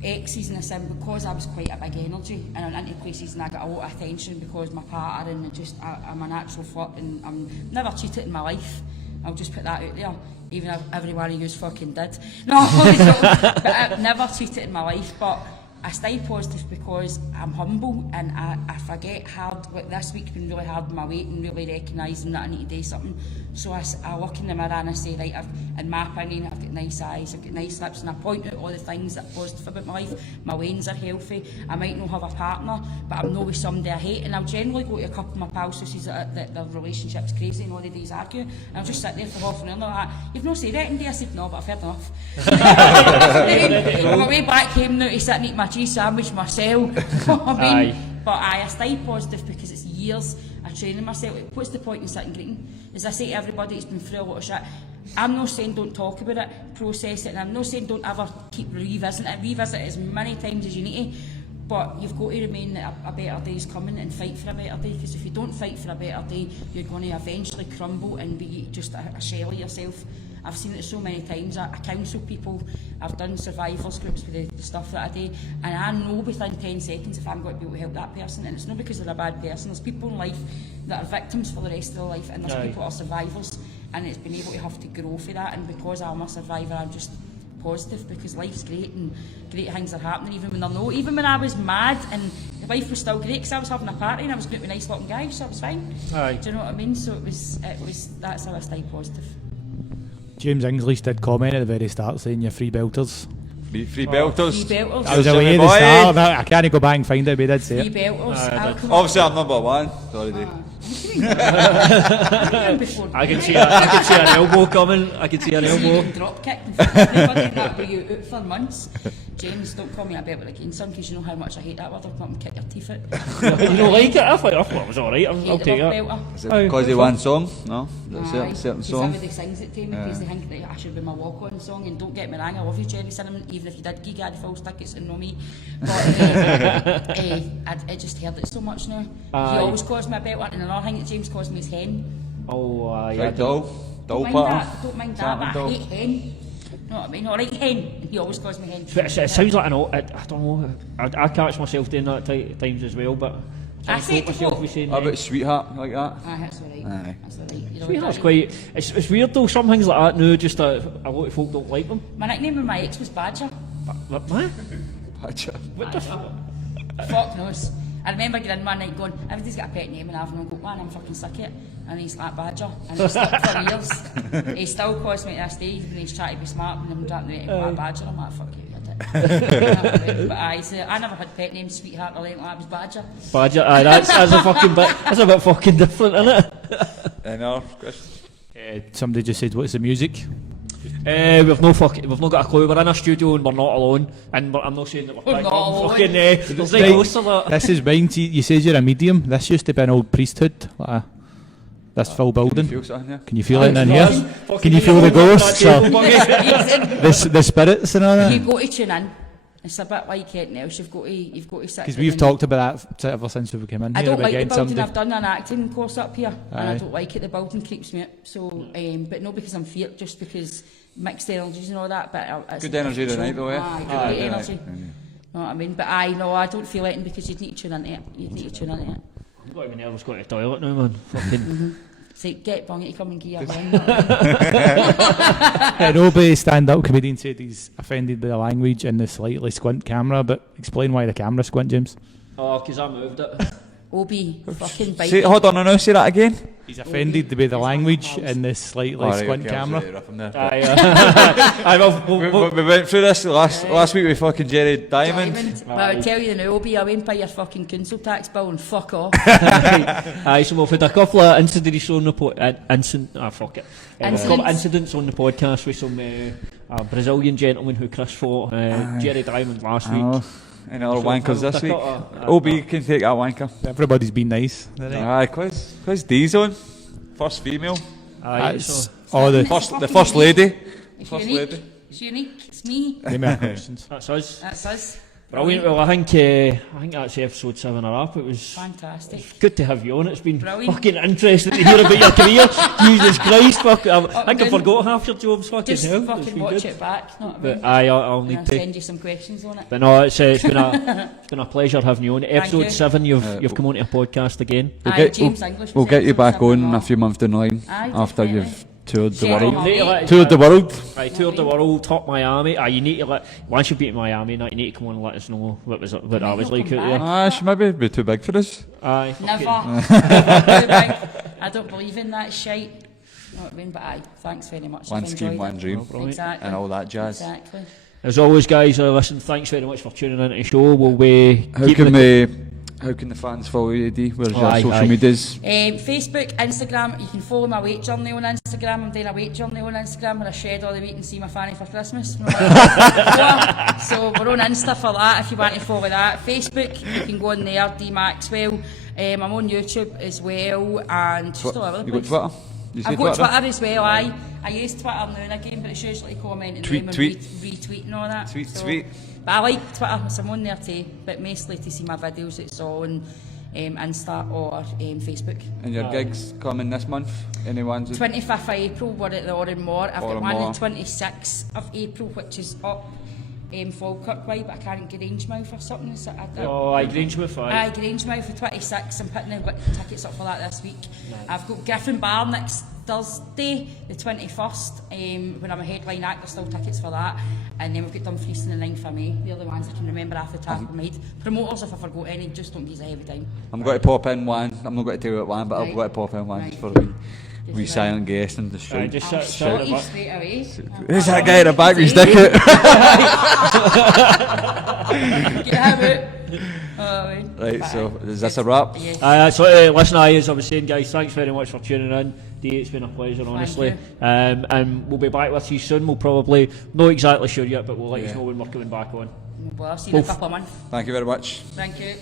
exes in a sim because I was quite a big energy and I went into places and I got a lot of attention because my partner and I'm a natural flirt and I'm never cheated in my life. I'll just put that out there, even if everyone of you fucking did. No, but I've never cheated in my life, but I stay positive because I'm humble and I forget hard. Like this week's been really hard in my weight and really recognising that I need to do something. So I look in the mirror and I say, right, in my opinion, I've got nice eyes, I've got nice lips, and I point out all the things that are positive about my life. My veins are healthy. I might not have a partner, but I'm not with somebody I hate. And I'll generally go to a couple of my pals who says that their relationship's crazy and all they do is argue. And I'll just sit there for half an hour and they're like, you've not said anything, I said, no, but I've heard enough. I'm away back home now to sit and eat my cheese sandwich myself. But I stay positive because it's years of training myself. What's the point in sitting greeting? As I say to everybody, it's been through a lot of shit. I'm not saying don't talk about it, process it, and I'm not saying don't ever keep revisiting it. Revisit it as many times as you need to, but you've got to remain that a better day is coming and fight for a better day, because if you don't fight for a better day, you're going to eventually crumble and be just a shell of yourself. I've seen it so many times. I counsel people, I've done survivors groups with the stuff that I do, and I know within 10 seconds if I'm going to be able to help that person, and it's not because they're a bad person. There's people in life that are victims for the rest of their life, and there's people that are survivors, and it's been able to have to grow for that. And because I'm a survivor, I'm just positive because life's great and great things are happening even when they're not. Even when I was mad and the wife was still great because I was having a party and I was going with nice looking guys, so I was fine. Do you know what I mean? So it was that's how I stay positive. James English did comment at the very start saying you're free belters. Free belters. Free belters. I was away at the start. I can't go back and find it, but he did say free it. belters. Obviously I'm number one. Sorry, Dave. I can see an elbow coming. I can see an elbow. Drop kick in front of everybody and that way you out for months. James, don't call me a belter again, son, because you know how much I hate that word. I'll come up and kick your teeth out. You don't like it? I thought it was alright. I'll take it. Is it because of one song? No? Certain song? Everybody sings it to me because they think that I should be my walk-on song. And don't get me wrong, I love you, Jerry Cinnamon, even if you did gig at the false tickets and know me. But I just heard it so much now. He always calls me a belter, and another thing that James calls me is hen. Oh, yeah. Right, doll Don't mind that, but I hate hen. You know what I mean? Alright, hen. He always calls me hen. It sounds like I don't know. I catch myself doing that times as well, but I say it myself with saying how about sweetheart, like that? That's alright. Aye. That's alright. You know, Sweetheart's quite. It's weird though. Some things like that now, just a lot of folk don't like them. my nickname with my ex was Badger. What? What the fuck? Fuck knows. I remember getting in one night going, everybody's got a pet name and I've no got one, I'm fucking sick of it. And he's like Badger. And he stuck for years. He still calls me to this day when he's trying to be smart and I'm trying to make him Badger. I'm like, fuck you, you did. But I never had pet names, Sweetheart or anything like that. It was Badger. Badger, aye, that's a fucking bit. That's a bit fucking different, isn't it? No, Chris. Somebody just said, what's the music? We've not got a clue. We're in a studio and we're not alone. And I'm not saying that we're We're not alone. fucking. There's no ghosts or that. This is mine. You said you're a medium. This used to be an old priesthood. Like this full building. Feel something, yeah? Can you feel it in here? Can you feel the ghosts? Or the spirits and all that? You go to tune in. It's a bit like anything else. You've got to sit. Because we've talked about that ever since we came in here. I don't like the getting building. somebody. I've done an acting course up here, and Aye. I don't like it. The building creeps me out. So, but not because I'm feared, just because mixed energies and all that. But it's Good energy tonight though, yeah? Aye, great energy. Know what I mean? But I don't feel it because you'd need to tune into it. You'd need to tune into it. I've got even nervous going to the toilet now, man. Fucking. Say, get Bungy to come and give you a line. Nobody stand-up comedian said he's offended by the language and the slightly squint camera, but explain why the camera squint, James. Oh, because I moved it. Obi, fucking bite. Say, hold on, no, say that again. He's offended by the language and the slightly squint camera. We went through this last week with fucking Jerry Diamond. But I would tell you now, Obi, I went by your fucking council tax bill and fuck off. Aye, so we've had a couple of incidents on the incidents on the podcast with some a Brazilian gentleman who Chris fought, Jerry Diamond last week. And other wankers this week. OB can take that wanker. Everybody's been nice. Aye, cause Dee's on. First female. Aye, The first lady. It's unique. It's unique. It's me. That's us. That's us. Brilliant. Well, I think that's episode 7 or up. It was fantastic. Good to have you on. It's been brilliant. Fucking interesting to hear about your career. Jesus Christ, I think I forgot half your jobs. Fucking just hell. Fucking watch it back. Know what I mean? But I'll need to send you some questions on it. But no, it's been a pleasure having you on. Episode 7, you've come onto a podcast again. We'll get you back on a few months down the line after you've toured the world. Aye, toured the world, top Miami. You need to once you've been to Miami, you need to come on and let us know what that was like out there. She might be too big for us. Aye, never too big. I don't believe in that shite. You know what I mean? But thanks very much. One scheme, one dream. Exactly. And all that jazz. Exactly. As always, guys, listen, thanks very much for tuning in to the show. How can the fans follow you, Dee? Where's your social medias? Facebook, Instagram. You can follow my weight journey on Instagram. I'm doing a weight journey on Instagram where I shed all the weight and see my fanny for Christmas. So we're on Insta for that if you want to follow that. Facebook, you can go on there, Dee Maxwell. I'm on YouTube as well, and just all over the place. You got Twitter? I've got Twitter as well, I use Twitter now and again, but it's usually commenting and retweeting and all that. Tweet. But I like Twitter, so I'm on there too, but mostly to see my videos, it's on Insta or Facebook. And your gigs coming this month? Any ones? 25th of April, we're at the Oranmore. I've got one on 26th of April, which is up Falkirk way, but I can't Grangemouth or something. So Grangemouth. Grangemouth for 26. I'm putting the tickets up for that this week. Nice. I've got Griffin Bar next Thursday, the 21st, when I'm a headline act. There's still tickets for that. And then we've got Dumfries on the 9th of May. They're the ones I can remember off the top of my head. Promoters, if I forgot any, just don't give us a heavy time. I'm going to pop in one. I'm not going to tell you what one, but I've got to pop in one just for a wee silent guest and just shout. I'll shot you straight away. Who's that guy in the back with his dick out? Get him out. Right, so is this a wrap? Yes. So listen, as I was saying, guys, thanks very much for tuning in. Dee, it's been a pleasure, honestly. And we'll be back with you soon. We'll probably, not exactly sure yet, but we'll let you know when we're coming back on. Well, I'll see you in a couple of months. Thank you very much. Thank you.